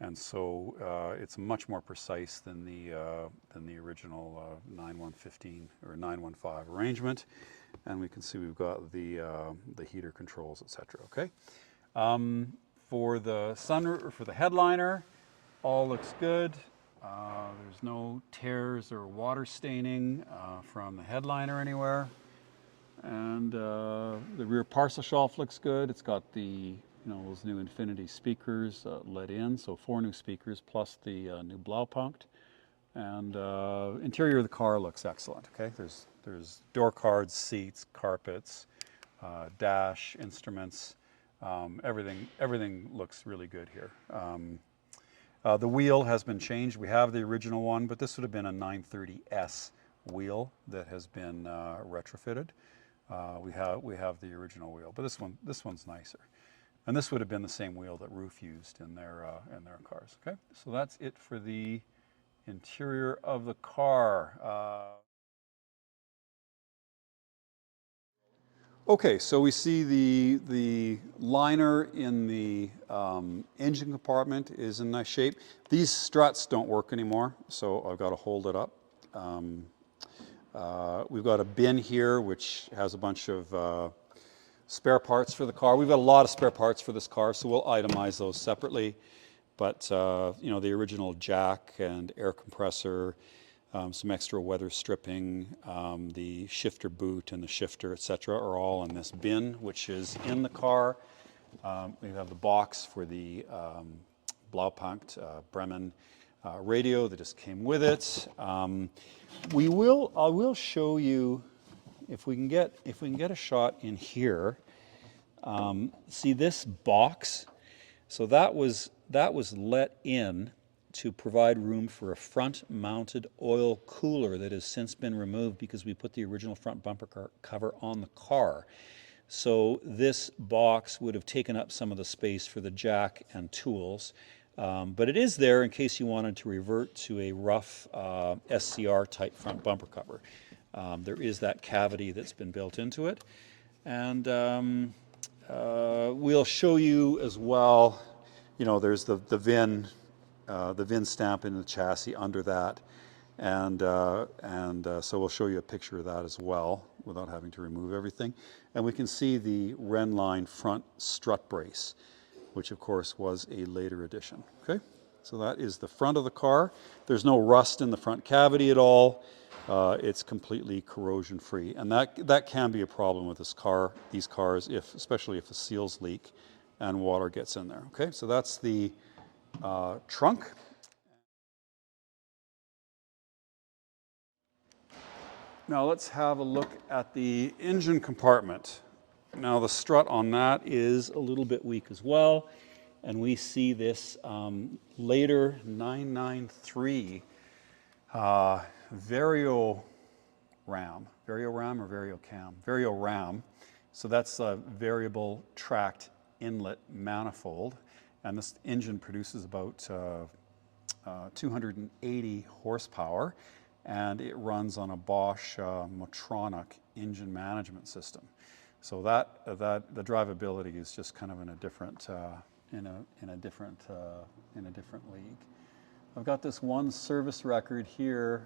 And so it's much more precise than the original 9115 or 915 arrangement. And we can see we've got the heater controls, etc. Okay. For the sunroof, for the headliner, all looks good. There's no tears or water staining from the headliner anywhere. And the rear parcel shelf looks good. It's got the those new Infinity speakers let in, so 4 new speakers plus the new Blaupunkt. And interior of the car looks excellent. Okay, there's door cards, seats, carpets, dash, instruments. Everything looks really good here. The wheel has been changed. We have the original one, but this would have been a 930S wheel that has been retrofitted. We have the original wheel, but this one's nicer. And this would have been the same wheel that Roof used in their cars. Okay, so that's it for the interior of the car. Okay, so we see the liner in the engine compartment is in nice shape. These struts don't work anymore, so I've got to hold it up. We've got a bin here which has a bunch of spare parts for the car. We've got a lot of spare parts for this car, so we'll itemize those separately. But the original jack and air compressor, some extra weather stripping, the shifter boot and the shifter, etc., are all in this bin, which is in the car. We have the box for the Blaupunkt Bremen radio that just came with it. I will show you. If we can get a shot in here, see this box. So that was let in to provide room for a front-mounted oil cooler that has since been removed because we put the original front bumper cover on the car. So this box would have taken up some of the space for the jack and tools, but it is there in case you wanted to revert to a rough SCR type front bumper cover. There is that cavity that's been built into it, and we'll show you as well. You know, there's the VIN stamp in the chassis under that, and so we'll show you a picture of that as well without having to remove everything. And we can see the Renline front strut brace, which of course was a later addition. Okay, so that is the front of the car. There's no rust in the front cavity at all. It's completely corrosion free, and that can be a problem with these cars, especially if the seals leak and water gets in there. Okay, so that's the trunk. Now let's have a look at the engine compartment. Now the strut on that is a little bit weak as well, and we see this later 993 Varioram or Varioram. So that's a variable tracked inlet manifold, and this engine produces about 280 horsepower, and it runs on a Bosch Motronic engine management system. So the drivability is just kind of in a different in a different league. I've got this one service record here.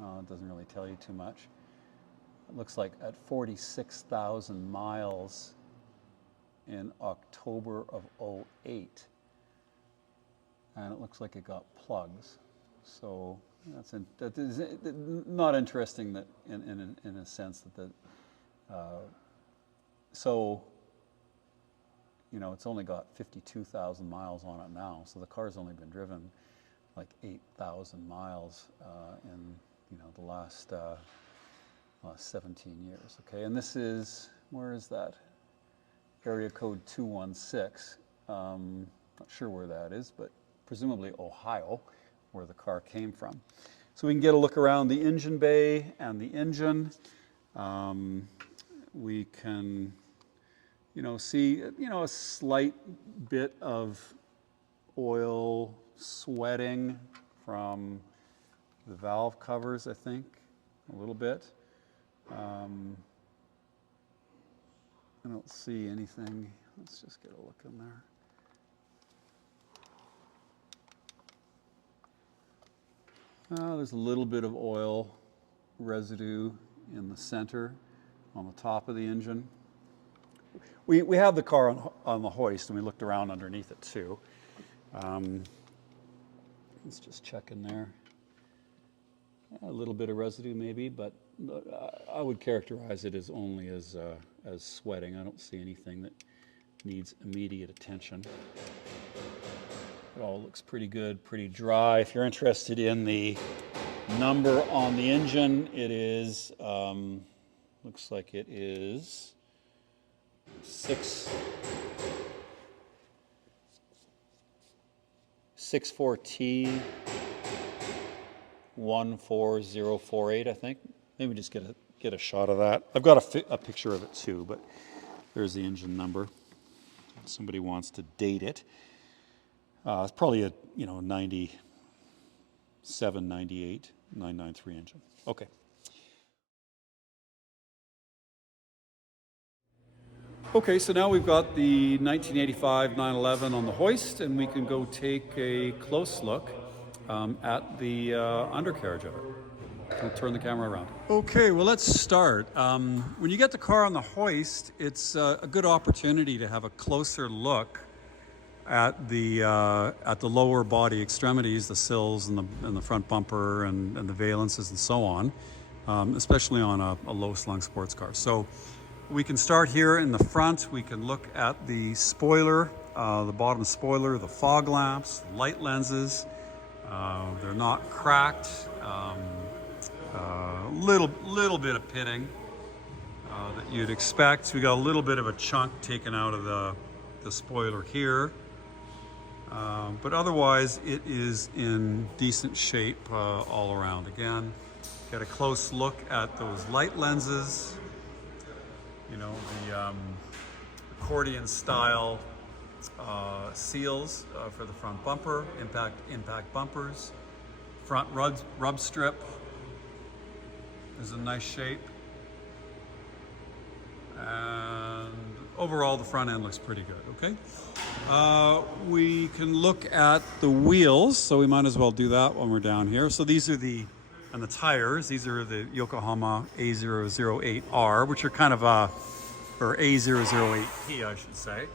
It doesn't really tell you too much. It looks like at 46,000 miles in October of '08, and it looks like it got plugs. So that is not interesting that in a sense that so you know, it's only got 52,000 miles on it now, so the car's only been driven like 8,000 miles in, you know, the last 17 years. Okay, and this is, where is that? Area code 216. Not sure where that is, but presumably Ohio, where the car came from. So we can get a look around the engine bay and the engine. We can, you know, see, you know, a slight bit of oil sweating from the valve covers, I think, a little bit. I don't see anything. Let's just get a look in there. There's a little bit of oil residue in the center on the top of the engine. We have the car on the hoist, and we looked around underneath it too. Let's just check in there. A little bit of residue maybe, but I would characterize it as only as sweating. I don't see anything that needs immediate attention. It all looks pretty good, pretty dry. If you're interested in the number on the engine, it is, looks like it is 64T 14048, I think. Maybe just get a shot of that. I've got a picture of it too, but there's the engine number. If somebody wants to date it. It's probably a 97, 98, 993 engine. Okay. Okay, so now we've got the 1985 911 on the hoist, and we can go take a close look at the undercarriage of it. We'll turn the camera around. Okay, well, let's start. When you get the car on the hoist, it's a good opportunity to have a closer look at the lower body extremities, the sills and the front bumper and the valences and so on, especially on a low-slung sports car. So we can start here in the front. We can look at the spoiler, the bottom spoiler, the fog lamps, light lenses. They're not cracked. Little bit of pitting that you'd expect. So we got a little bit of a chunk taken out of the spoiler here. But otherwise, it is in decent shape all around. Again, get a close look at those light lenses. You know, the accordion style seals for the front bumper, impact bumpers, front rub strip is in nice shape, and overall the front end looks pretty good. Okay, we can look at the wheels, so we might as well do that when we're down here. So these are the tires. These are the Yokohama A008R, which are kind of or A008P, I should say.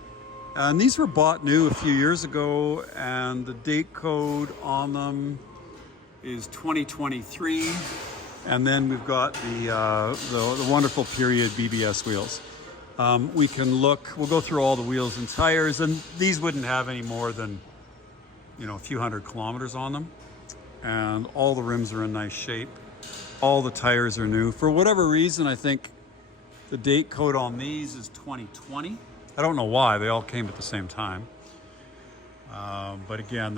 And these were bought new a few years ago, and the date code on them is 2023. And then we've got the wonderful period BBS wheels. We can look, we'll go through all the wheels and tires, and these wouldn't have any more than, you know, a few hundred kilometers on them. And all the rims are in nice shape. All the tires are new. For whatever reason, I think the date code on these is 2020. I don't know why, they all came at the same time. But again,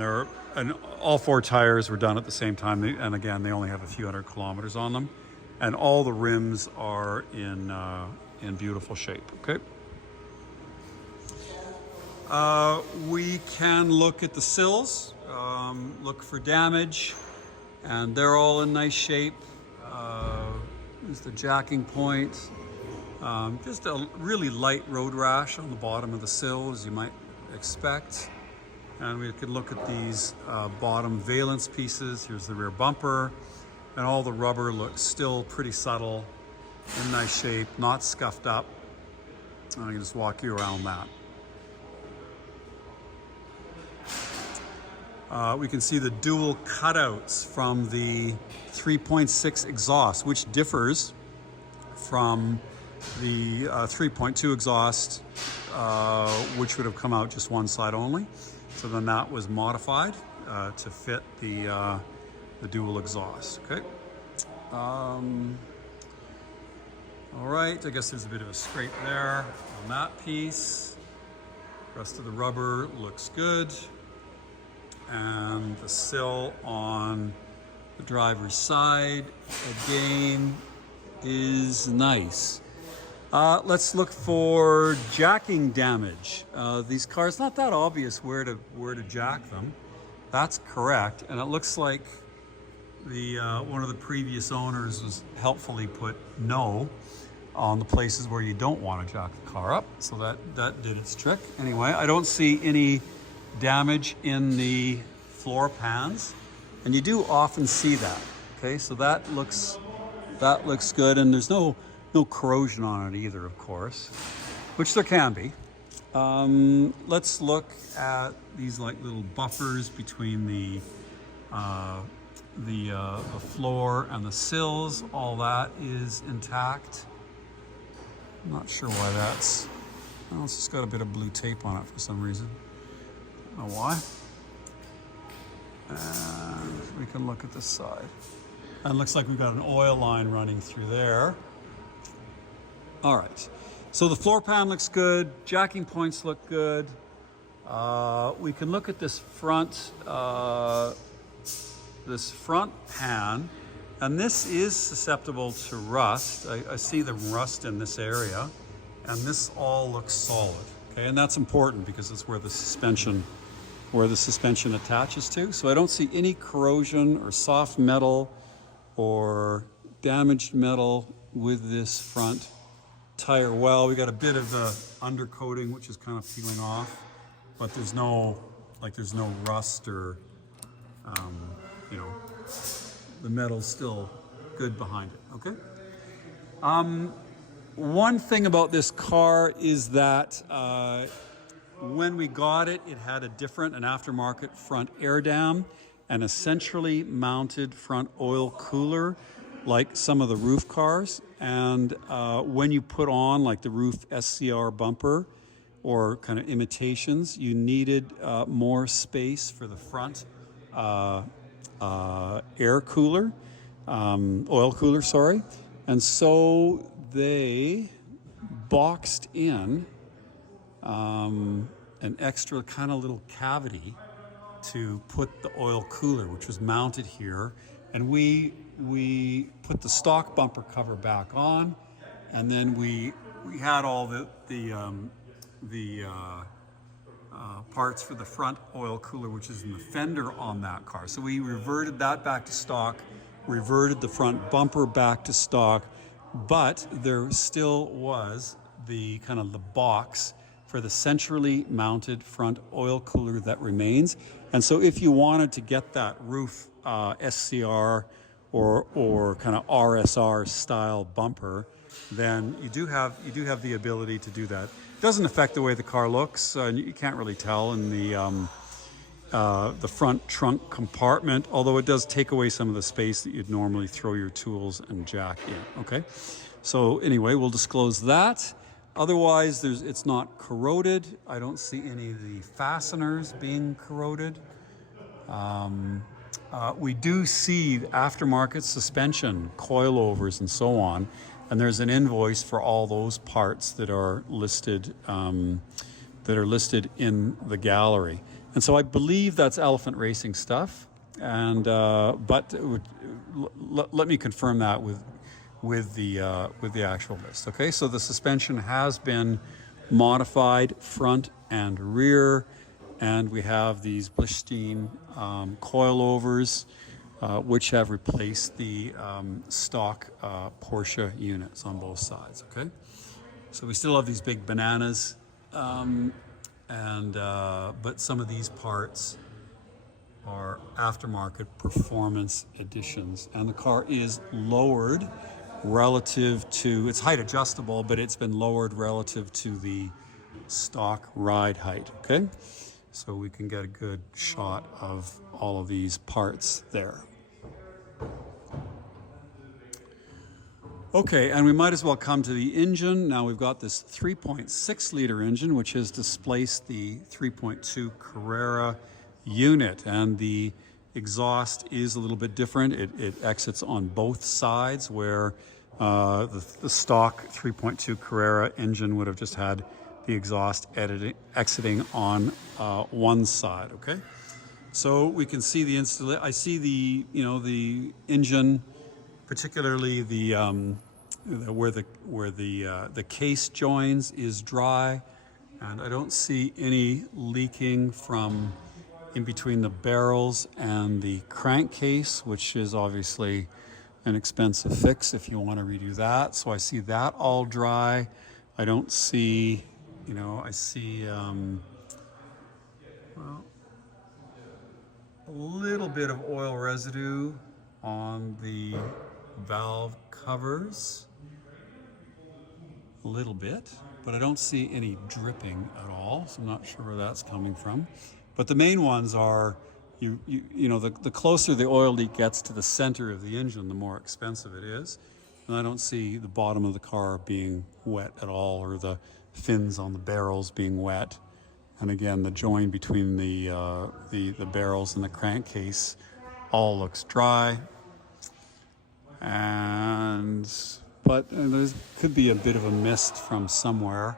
all four tires were done at the same time. And again, they only have a few hundred kilometers on them. And all the rims are in beautiful shape, okay? We can look at the sills, look for damage, and they're all in nice shape. There's the jacking point. Just a really light road rash on the bottom of the sill, as you might expect. And we could look at these bottom valence pieces. Here's the rear bumper, and all the rubber looks still pretty subtle, in nice shape, not scuffed up. And I can just walk you around that. We can see the dual cutouts from the 3.6 exhaust, which differs from the 3.2 exhaust, which would have come out just one side only. So then that was modified to fit the dual exhaust. Okay. All right. I guess there's a bit of a scrape there on that piece. The rest of the rubber looks good, and the sill on the driver's side again is nice. Let's look for jacking damage. These cars, not that obvious where to jack them. That's correct, and it looks like the one of the previous owners was helpfully put no on the places where you don't want to jack the car up. So that did its trick. Anyway, I don't see any damage in the floor pans, and you do often see that. Okay, so that looks good, and there's no corrosion on it either, of course, which there can be. Let's look at these like little buffers between the floor and the sills. All that is intact. I'm not sure why that's. Well, it's just got a bit of blue tape on it for some reason. I don't know why. And we can look at this side. And it looks like we've got an oil line running through there. All right, so the floor pan looks good, jacking points look good. We can look at this front pan, and this is susceptible to rust. I see the rust in this area, and this all looks solid. Okay, and that's important because it's where the suspension attaches to. So I don't see any corrosion or soft metal or damaged metal with this front tire. Well, we got a bit of the undercoating, which is kind of peeling off, but there's no rust or, the metal's still good behind it. Okay. One thing about this car is that when we got it, it had an aftermarket front air dam and a centrally mounted front oil cooler, like some of the roof cars. And when you put on like the roof SCR bumper or kind of imitations, you needed more space for the front air cooler, oil cooler, sorry. And so they boxed in an extra kind of little cavity to put the oil cooler, which was mounted here, and we put the stock bumper cover back on, and then we had all the parts for the front oil cooler, which is in the fender on that car. So we reverted that back to stock, reverted the front bumper back to stock, but there still was the kind of the box for the centrally mounted front oil cooler that remains. And so if you wanted to get that roof SCR or kind of RSR style bumper, then you do have the ability to do that. It doesn't affect the way the car looks. You can't really tell in the front trunk compartment, although it does take away some of the space that you'd normally throw your tools and jack in. Okay, so anyway, we'll disclose that. Otherwise, it's not corroded. I don't see any of the fasteners being corroded. We do see aftermarket suspension, coilovers, and so on. And there's an invoice for all those parts that are listed in the gallery. And so I believe that's Elephant Racing stuff. And but let me confirm that with the actual list. Okay, so the suspension has been modified front and rear, and we have these Blichstein coilovers, which have replaced the stock Porsche units on both sides. Okay, so we still have these big bananas, but some of these parts are aftermarket performance editions, and the car is lowered relative to, it's height adjustable, but it's been lowered relative to the stock ride height. Okay, so we can get a good shot of all of these parts there. Okay, and we might as well come to the engine. Now we've got this 3.6 liter engine, which has displaced the 3.2 Carrera unit, and the exhaust is a little bit different. It exits on both sides, where the stock 3.2 Carrera engine would have just had the exhaust exiting on one side. Okay, so we can see the installation. I see the engine, particularly where the case joins is dry, and I don't see any leaking from in between the barrels and the crankcase, which is obviously an expensive fix if you want to redo that. So I see that all dry. I don't see, I see well, a little bit of oil residue on the valve covers, a little bit, but I don't see any dripping at all, so I'm not sure where that's coming from. But the main ones are, the closer the oil leak gets to the center of the engine, the more expensive it is. And I don't see the bottom of the car being wet at all, or the fins on the barrels being wet. And again, the join between the barrels and the crankcase all looks dry. But there could be a bit of a mist from somewhere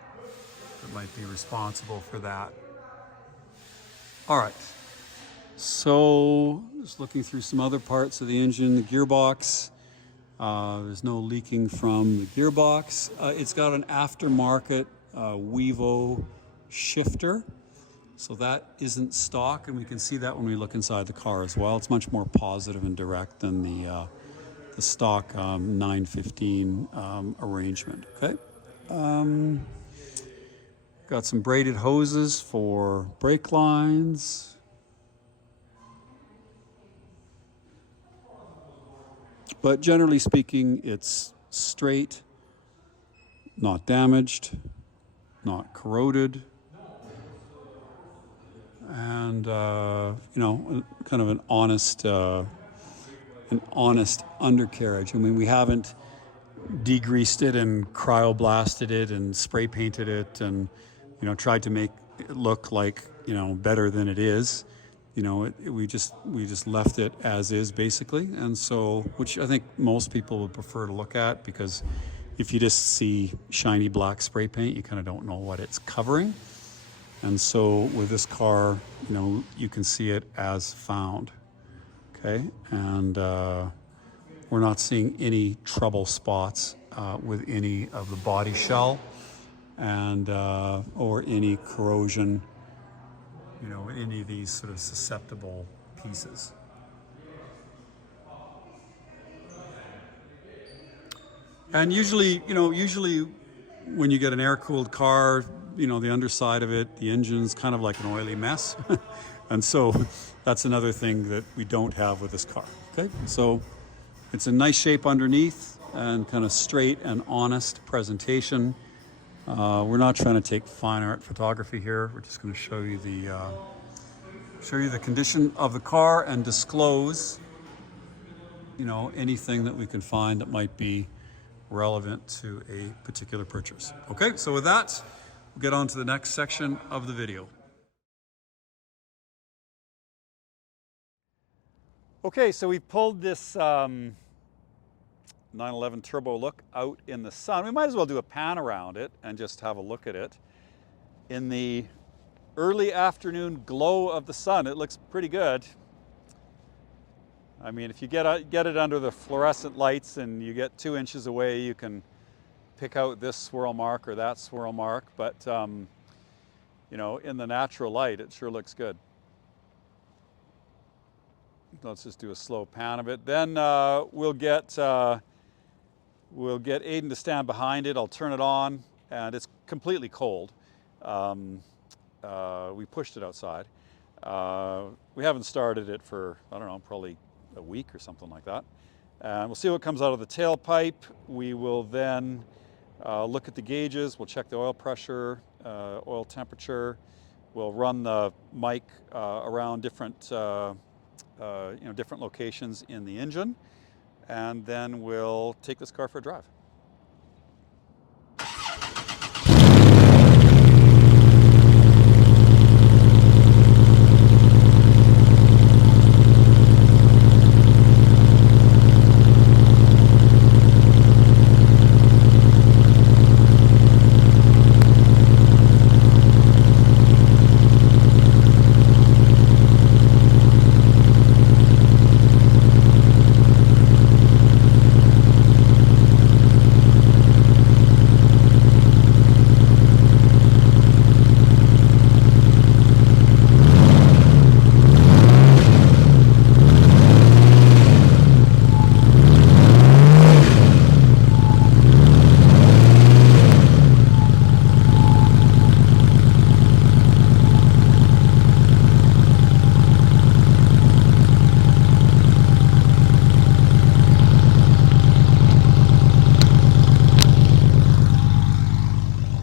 that might be responsible for that. All right, so just looking through some other parts of the engine, the gearbox, there's no leaking from the gearbox. It's got an aftermarket Vevo shifter, so that isn't stock, and we can see that when we look inside the car as well. It's much more positive and direct than the stock 915 arrangement. Okay. Got some braided hoses for brake lines. But generally speaking, it's straight, not damaged, not corroded, and kind of an honest undercarriage. I mean, we haven't degreased it and cryoblasted it and spray painted it and tried to make it look like better than it is. We just left it as is, basically. And so, which I think most people would prefer to look at, because if you just see shiny black spray paint, you kind of don't know what it's covering. And so with this car, you know, you can see it as found, okay? And we're not seeing any trouble spots with any of the body shell and or any corrosion, you know, any of these sort of susceptible pieces. And usually, you know, when you get an air-cooled car, you know, the underside of it, the engine's kind of like an oily mess. And so that's another thing that we don't have with this car, okay? So it's in nice shape underneath and kind of straight and honest presentation. We're not trying to take fine art photography here. We're just going to show you the condition of the car and disclose, you know, anything that we can find that might be relevant to a particular purchase. Okay, so with that, we'll get on to the next section of the video. Okay, so we pulled this 911 Turbo Look out in the sun. We might as well do a pan around it and just have a look at it. In the early afternoon glow of the sun, it looks pretty good. I mean, if you get it under the fluorescent lights and you get 2 inches away, you can pick out this swirl mark or that swirl mark. But, you know, in the natural light, it sure looks good. Let's just do a slow pan of it. Then we'll get Aiden to stand behind it. I'll turn it on, and it's completely cold. We pushed it outside. We haven't started it for, I don't know, probably a week or something like that. And we'll see what comes out of the tailpipe. We will then look at the gauges. We'll check the oil pressure, oil temperature. We'll run the mic around different, different locations in the engine, and then we'll take this car for a drive.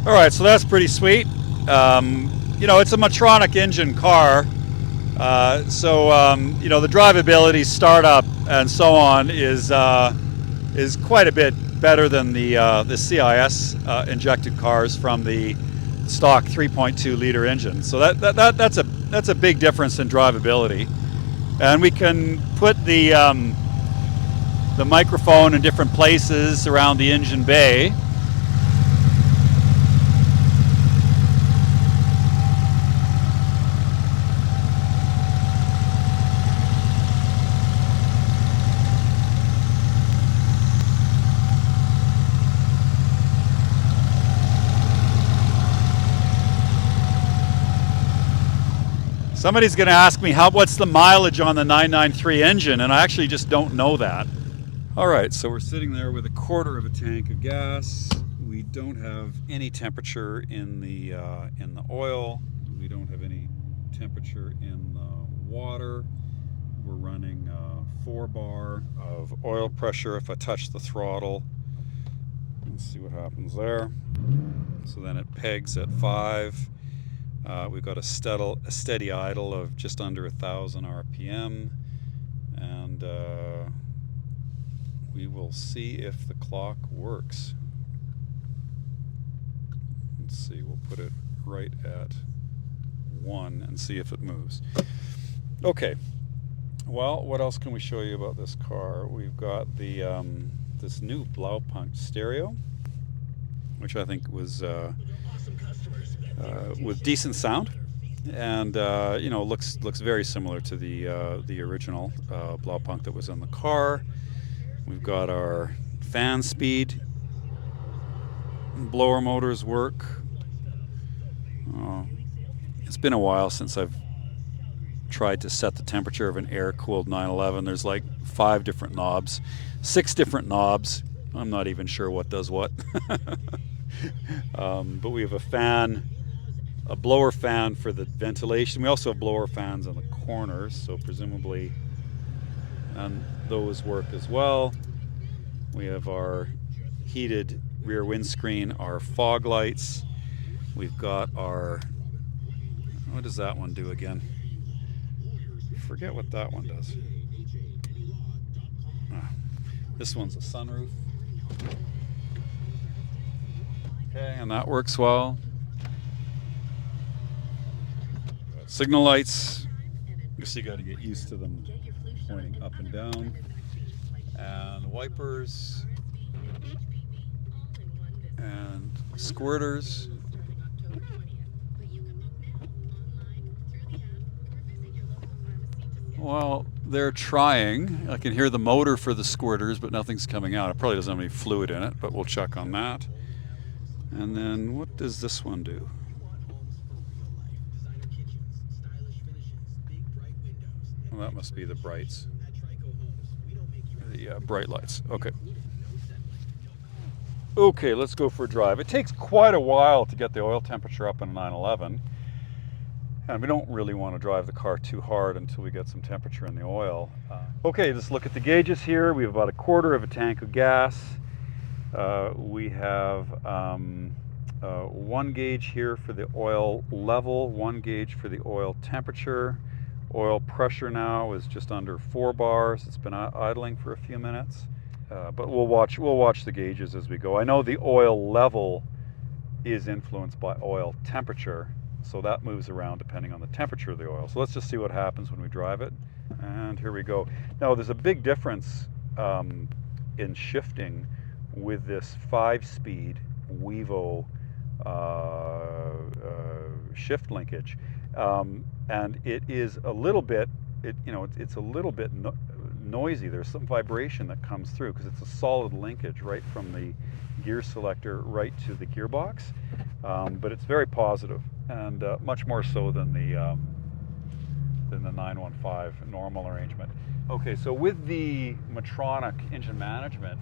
All right, so that's pretty sweet. You know, it's a Medtronic engine car, so you know, the drivability, startup, and so on is quite a bit better than the CIS injected cars from the stock 3.2 liter engine. So that's a big difference in drivability, and we can put the microphone in different places around the engine bay. Somebody's going to ask me what's the mileage on the 993 engine, and I actually just don't know that. All right, so we're sitting there with a quarter of a tank of gas. We don't have any temperature in the oil. We don't have any temperature in the water. We're running 4 bar of oil pressure. If I touch the throttle, let's see what happens there. So then it pegs at 5. We've got a steady idle of just under 1,000 RPM, and we will see if the clock works. Let's see, we'll put it right at 1 and see if it moves. Okay, well, what else can we show you about this car? We've got the this new Blaupunkt stereo, which I think was with decent sound, and you know, looks very similar to the original Blaupunkt that was in the car. We've got our fan speed, blower motors work. It's been a while since I've tried to set the temperature of an air-cooled 911. There's like 5 different knobs, 6 different knobs. I'm not even sure what does what. But we have a fan, a blower fan for the ventilation. We also have blower fans on the corners, so presumably and those work as well. We have our heated rear windscreen, our fog lights. We've got our, what does that one do again? Forget what that one does. This one's a sunroof. Okay, and that works well. Signal lights, I guess you got to get used to them pointing up and down. And wipers and squirters. Well, they're trying. I can hear the motor for the squirters, but nothing's coming out. It probably doesn't have any fluid in it, but we'll check on that. And then what does this one do? Well, that must be the brights. The bright lights. Okay. Okay, let's go for a drive. It takes quite a while to get the oil temperature up in a 911. And we don't really want to drive the car too hard until we get some temperature in the oil. Okay, let's look at the gauges here. We have about 1/4 of a tank of gas. We have 1 gauge here for the oil level, 1 gauge for the oil temperature. Oil pressure now is just under 4 bars. It's been idling for a few minutes. But we'll watch the gauges as we go. I know the oil level is influenced by oil temperature, so that moves around depending on the temperature of the oil. So let's just see what happens when we drive it. And here we go. Now there's a big difference in shifting with this 5-speed Vevo shift linkage, and it is a little bit, it's a little bit noisy. There's some vibration that comes through because it's a solid linkage right from the gear selector right to the gearbox, but it's very positive, and much more so than the 915 normal arrangement. Okay, so with the Medtronic engine management,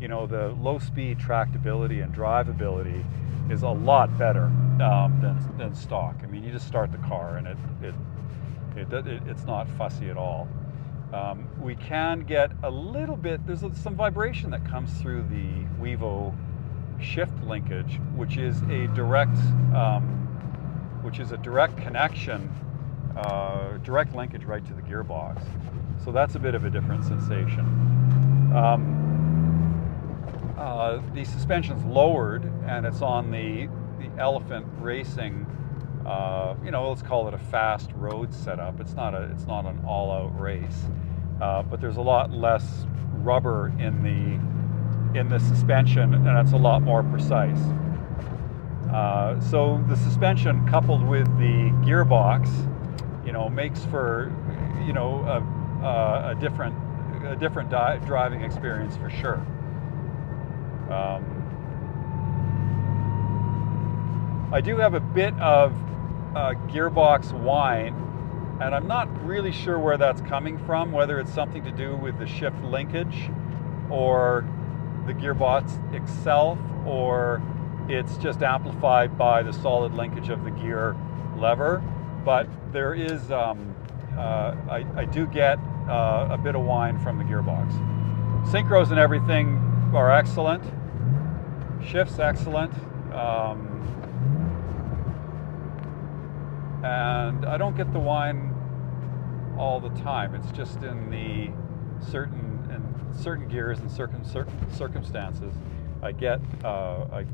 the low-speed tractability and drivability is a lot better than stock. I mean, you just start the car and it's not fussy at all. We can get a little bit, there's some vibration that comes through the Vevo shift linkage, which is a direct connection, direct linkage right to the gearbox. So that's a bit of a different sensation. The suspension's lowered, and it's on the Elephant Racing, let's call it a fast road setup. It's not an all-out race, but there's a lot less rubber in the suspension, and it's a lot more precise. So the suspension coupled with the gearbox, makes for a different driving experience for sure. I do have a bit of gearbox whine, and I'm not really sure where that's coming from, whether it's something to do with the shift linkage or the gearbox itself, or it's just amplified by the solid linkage of the gear lever. But there is, I do get a bit of whine from the gearbox. Synchros and everything are excellent. Shift's excellent. And I don't get the whine all the time. It's just in certain gears and certain circumstances, I get a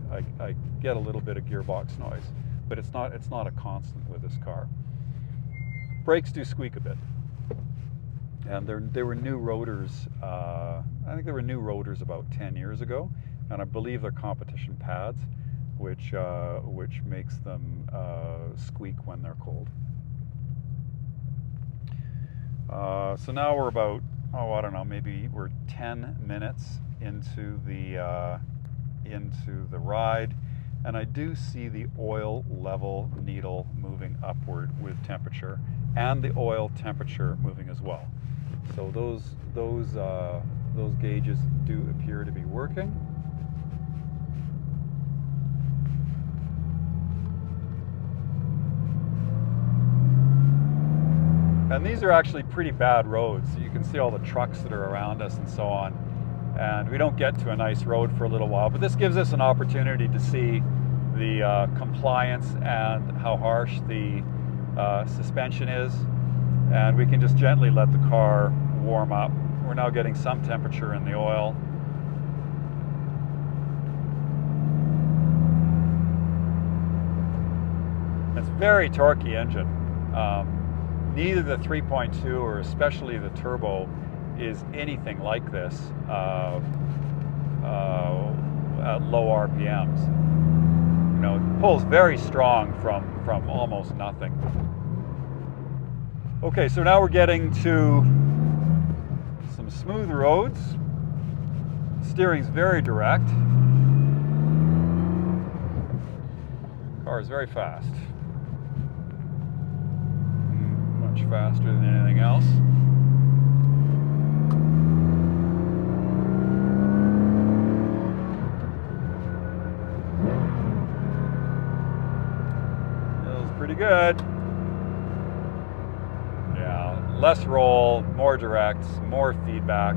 little bit of gearbox noise, but it's not a constant with this car. Brakes do squeak a bit, and there were new rotors. I think there were new rotors about 10 years ago, and I believe they're competition pads. which makes them squeak when they're cold. So now we're about, I don't know, maybe we're 10 minutes into the ride, and I do see the oil level needle moving upward with temperature, and the oil temperature moving as well. So those gauges do appear to be working. And these are actually pretty bad roads. You can see all the trucks that are around us and so on. And we don't get to a nice road for a little while, but this gives us an opportunity to see the compliance and how harsh the suspension is. And we can just gently let the car warm up. We're now getting some temperature in the oil. It's a very torquey engine. Neither the 3.2 or especially the turbo is anything like this at low RPMs. You know, it pulls very strong from almost nothing. Okay, so now we're getting to some smooth roads. Steering's very direct. Car is very fast. Much faster than anything else. Feels pretty good. Yeah, less roll, more direct, more feedback.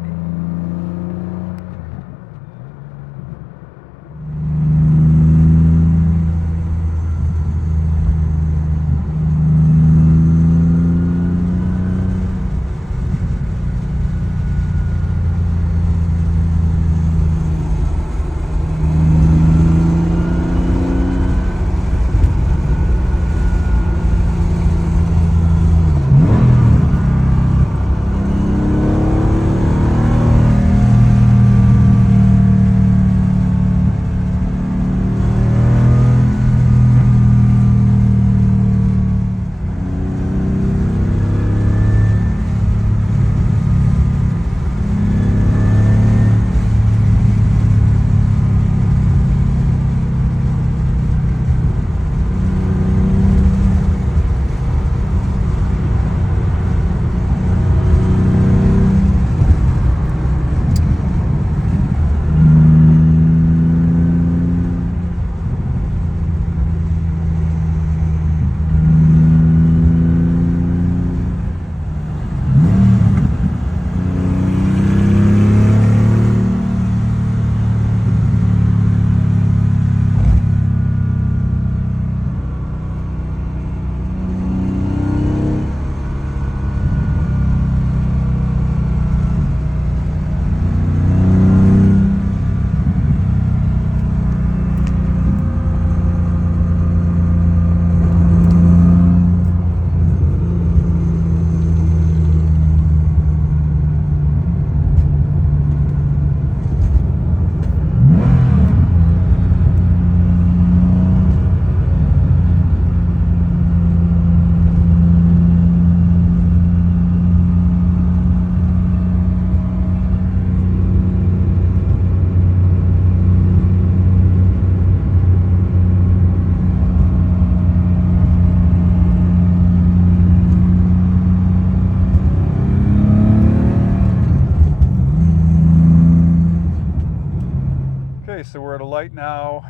So we're at a light now.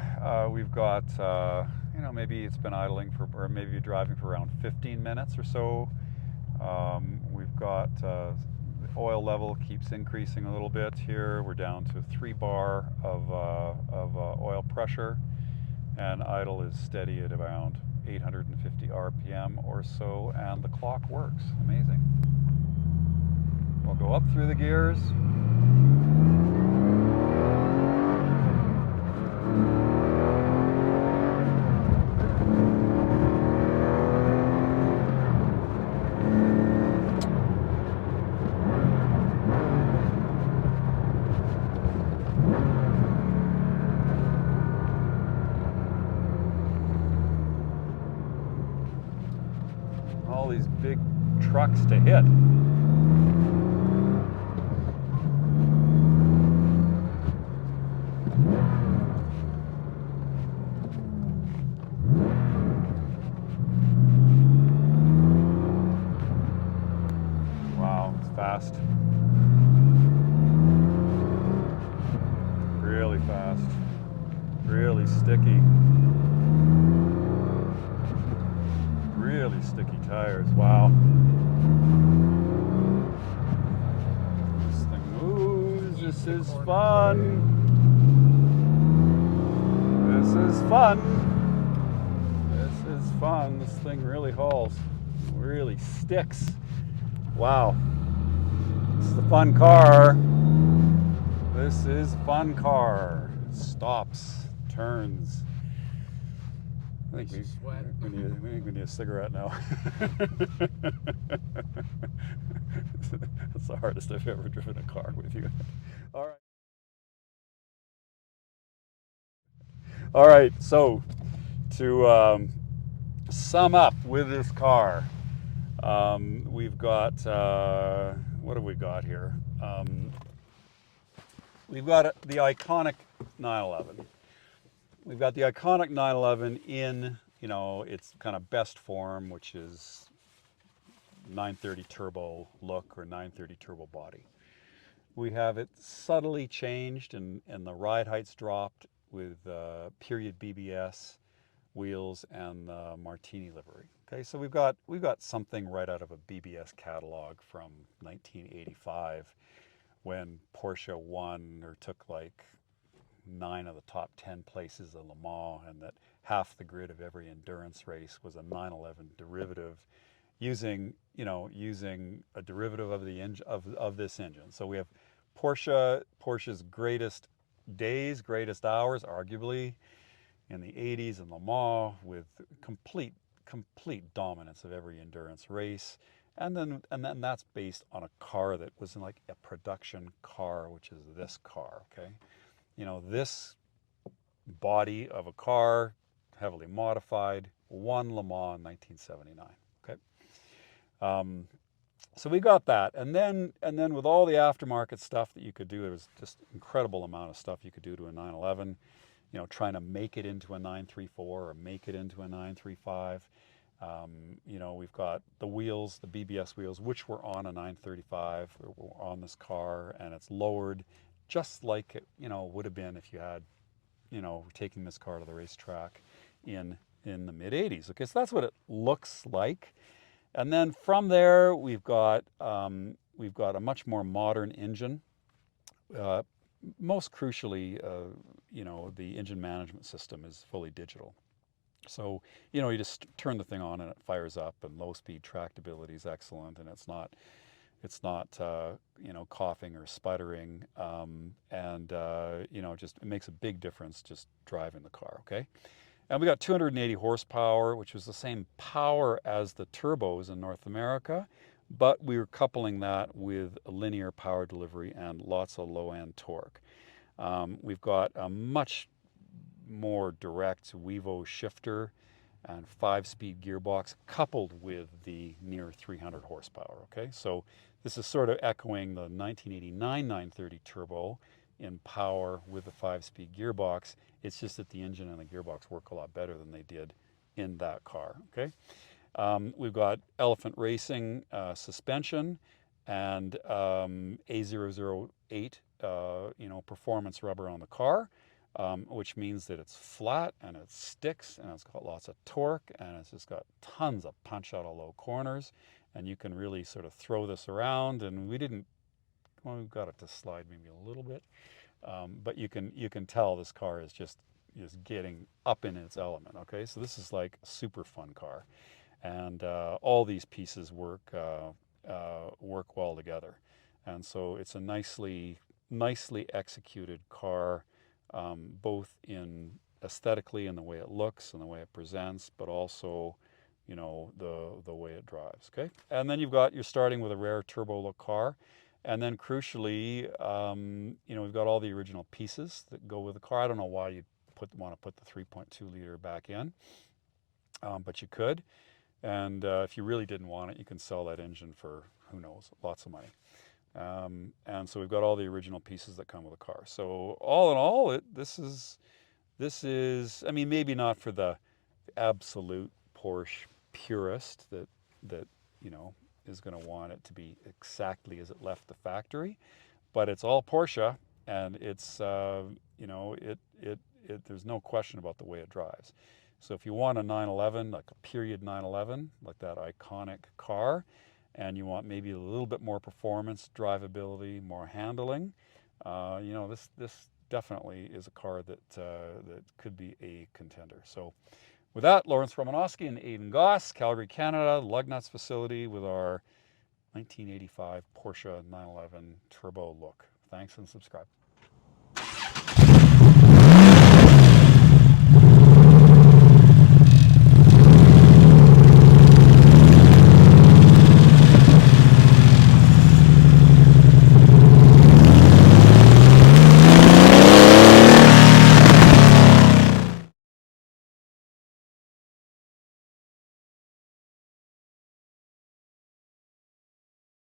We've got, you know, maybe it's been idling for, or maybe driving for around 15 minutes or so. We've got the oil level keeps increasing a little bit here. We're down to 3 bar of oil pressure, and idle is steady at around 850 RPM or so, and the clock works. Amazing. We'll go up through the gears. big trucks to hit. Wow, it's fast. Really fast. Really sticky. Really sticky tires. Wow. This thing moves. This is fun. This is fun. This is fun. This thing really hauls. Really sticks. Wow. This is a fun car. This is a fun car. Stops, turns. I think we need a cigarette now. That's the hardest I've ever driven a car with you. All right. All right, so to sum up with this car, we've got, what have we got here? We've got the iconic 911. We've got the iconic 911 in, its kind of best form, which is 930 Turbo Look or 930 Turbo Body. We have it subtly changed and the ride heights dropped with period BBS wheels and the Martini livery. Okay, so we've got something right out of a BBS catalog from 1985 when Porsche won or took like 9 of the top 10 places in Le Mans, and that half the grid of every endurance race was a 911 derivative using a derivative of the of this engine. So we have Porsche's greatest days, greatest hours, arguably in the 80s in Le Mans, with complete dominance of every endurance race. And then that's based on a car that was like a production car, which is this car, okay? This body of a car, heavily modified, won Le Mans in 1979, okay? So we got that, and then with all the aftermarket stuff that you could do, there was just incredible amount of stuff you could do to a 911. Trying to make it into a 934 or make it into a 935. We've got the wheels, the BBS wheels, which were on a 935, were on this car, and it's lowered just like it, would have been if you had, taking this car to the racetrack in the mid 80s. Okay, so that's what it looks like. And then from there, we've got a much more modern engine. Most crucially, the engine management system is fully digital. So, you just turn the thing on and it fires up, and low speed tractability is excellent, and it's not coughing or sputtering, and just it makes a big difference just driving the car. Okay. And we got 280 horsepower, which was the same power as the turbos in North America, but we were coupling that with a linear power delivery and lots of low-end torque. We've got a much more direct Vevo shifter and 5-speed gearbox coupled with the near 300 horsepower, okay? So this is sort of echoing the 1989 930 Turbo in power with the 5-speed gearbox. It's just that the engine and the gearbox work a lot better than they did in that car, okay? We've got Elephant Racing suspension and A008 performance rubber on the car, which means that it's flat and it sticks and it's got lots of torque and it's just got tons of punch out of low corners, and you can really sort of throw this around. And we got it to slide maybe a little bit, but you can tell this car is just getting up in its element. Okay, so this is like a super fun car, and all these pieces work well together, and so it's a nicely executed car, both in aesthetically and the way it looks and the way it presents, but also the way it drives. Okay, and then you're starting with a rare Turbo Look car. And then crucially, we've got all the original pieces that go with the car. I don't know why you'd want to put the 3.2 liter back in, but you could. And if you really didn't want it, you can sell that engine for, who knows, lots of money. And so we've got all the original pieces that come with the car. So all in all, this is, I mean, maybe not for the absolute Porsche purist that is going to want it to be exactly as it left the factory, but it's all Porsche, and it's there's no question about the way it drives. So if you want a 911, like a period 911, like that iconic car, and you want maybe a little bit more performance, drivability, more handling, this definitely is a car that could be a contender. So with that, Lawrence Romanosky and Aidan Goss, Calgary, Canada, Lugnuts facility with our 1985 Porsche 911 Turbo Look. Thanks and subscribe.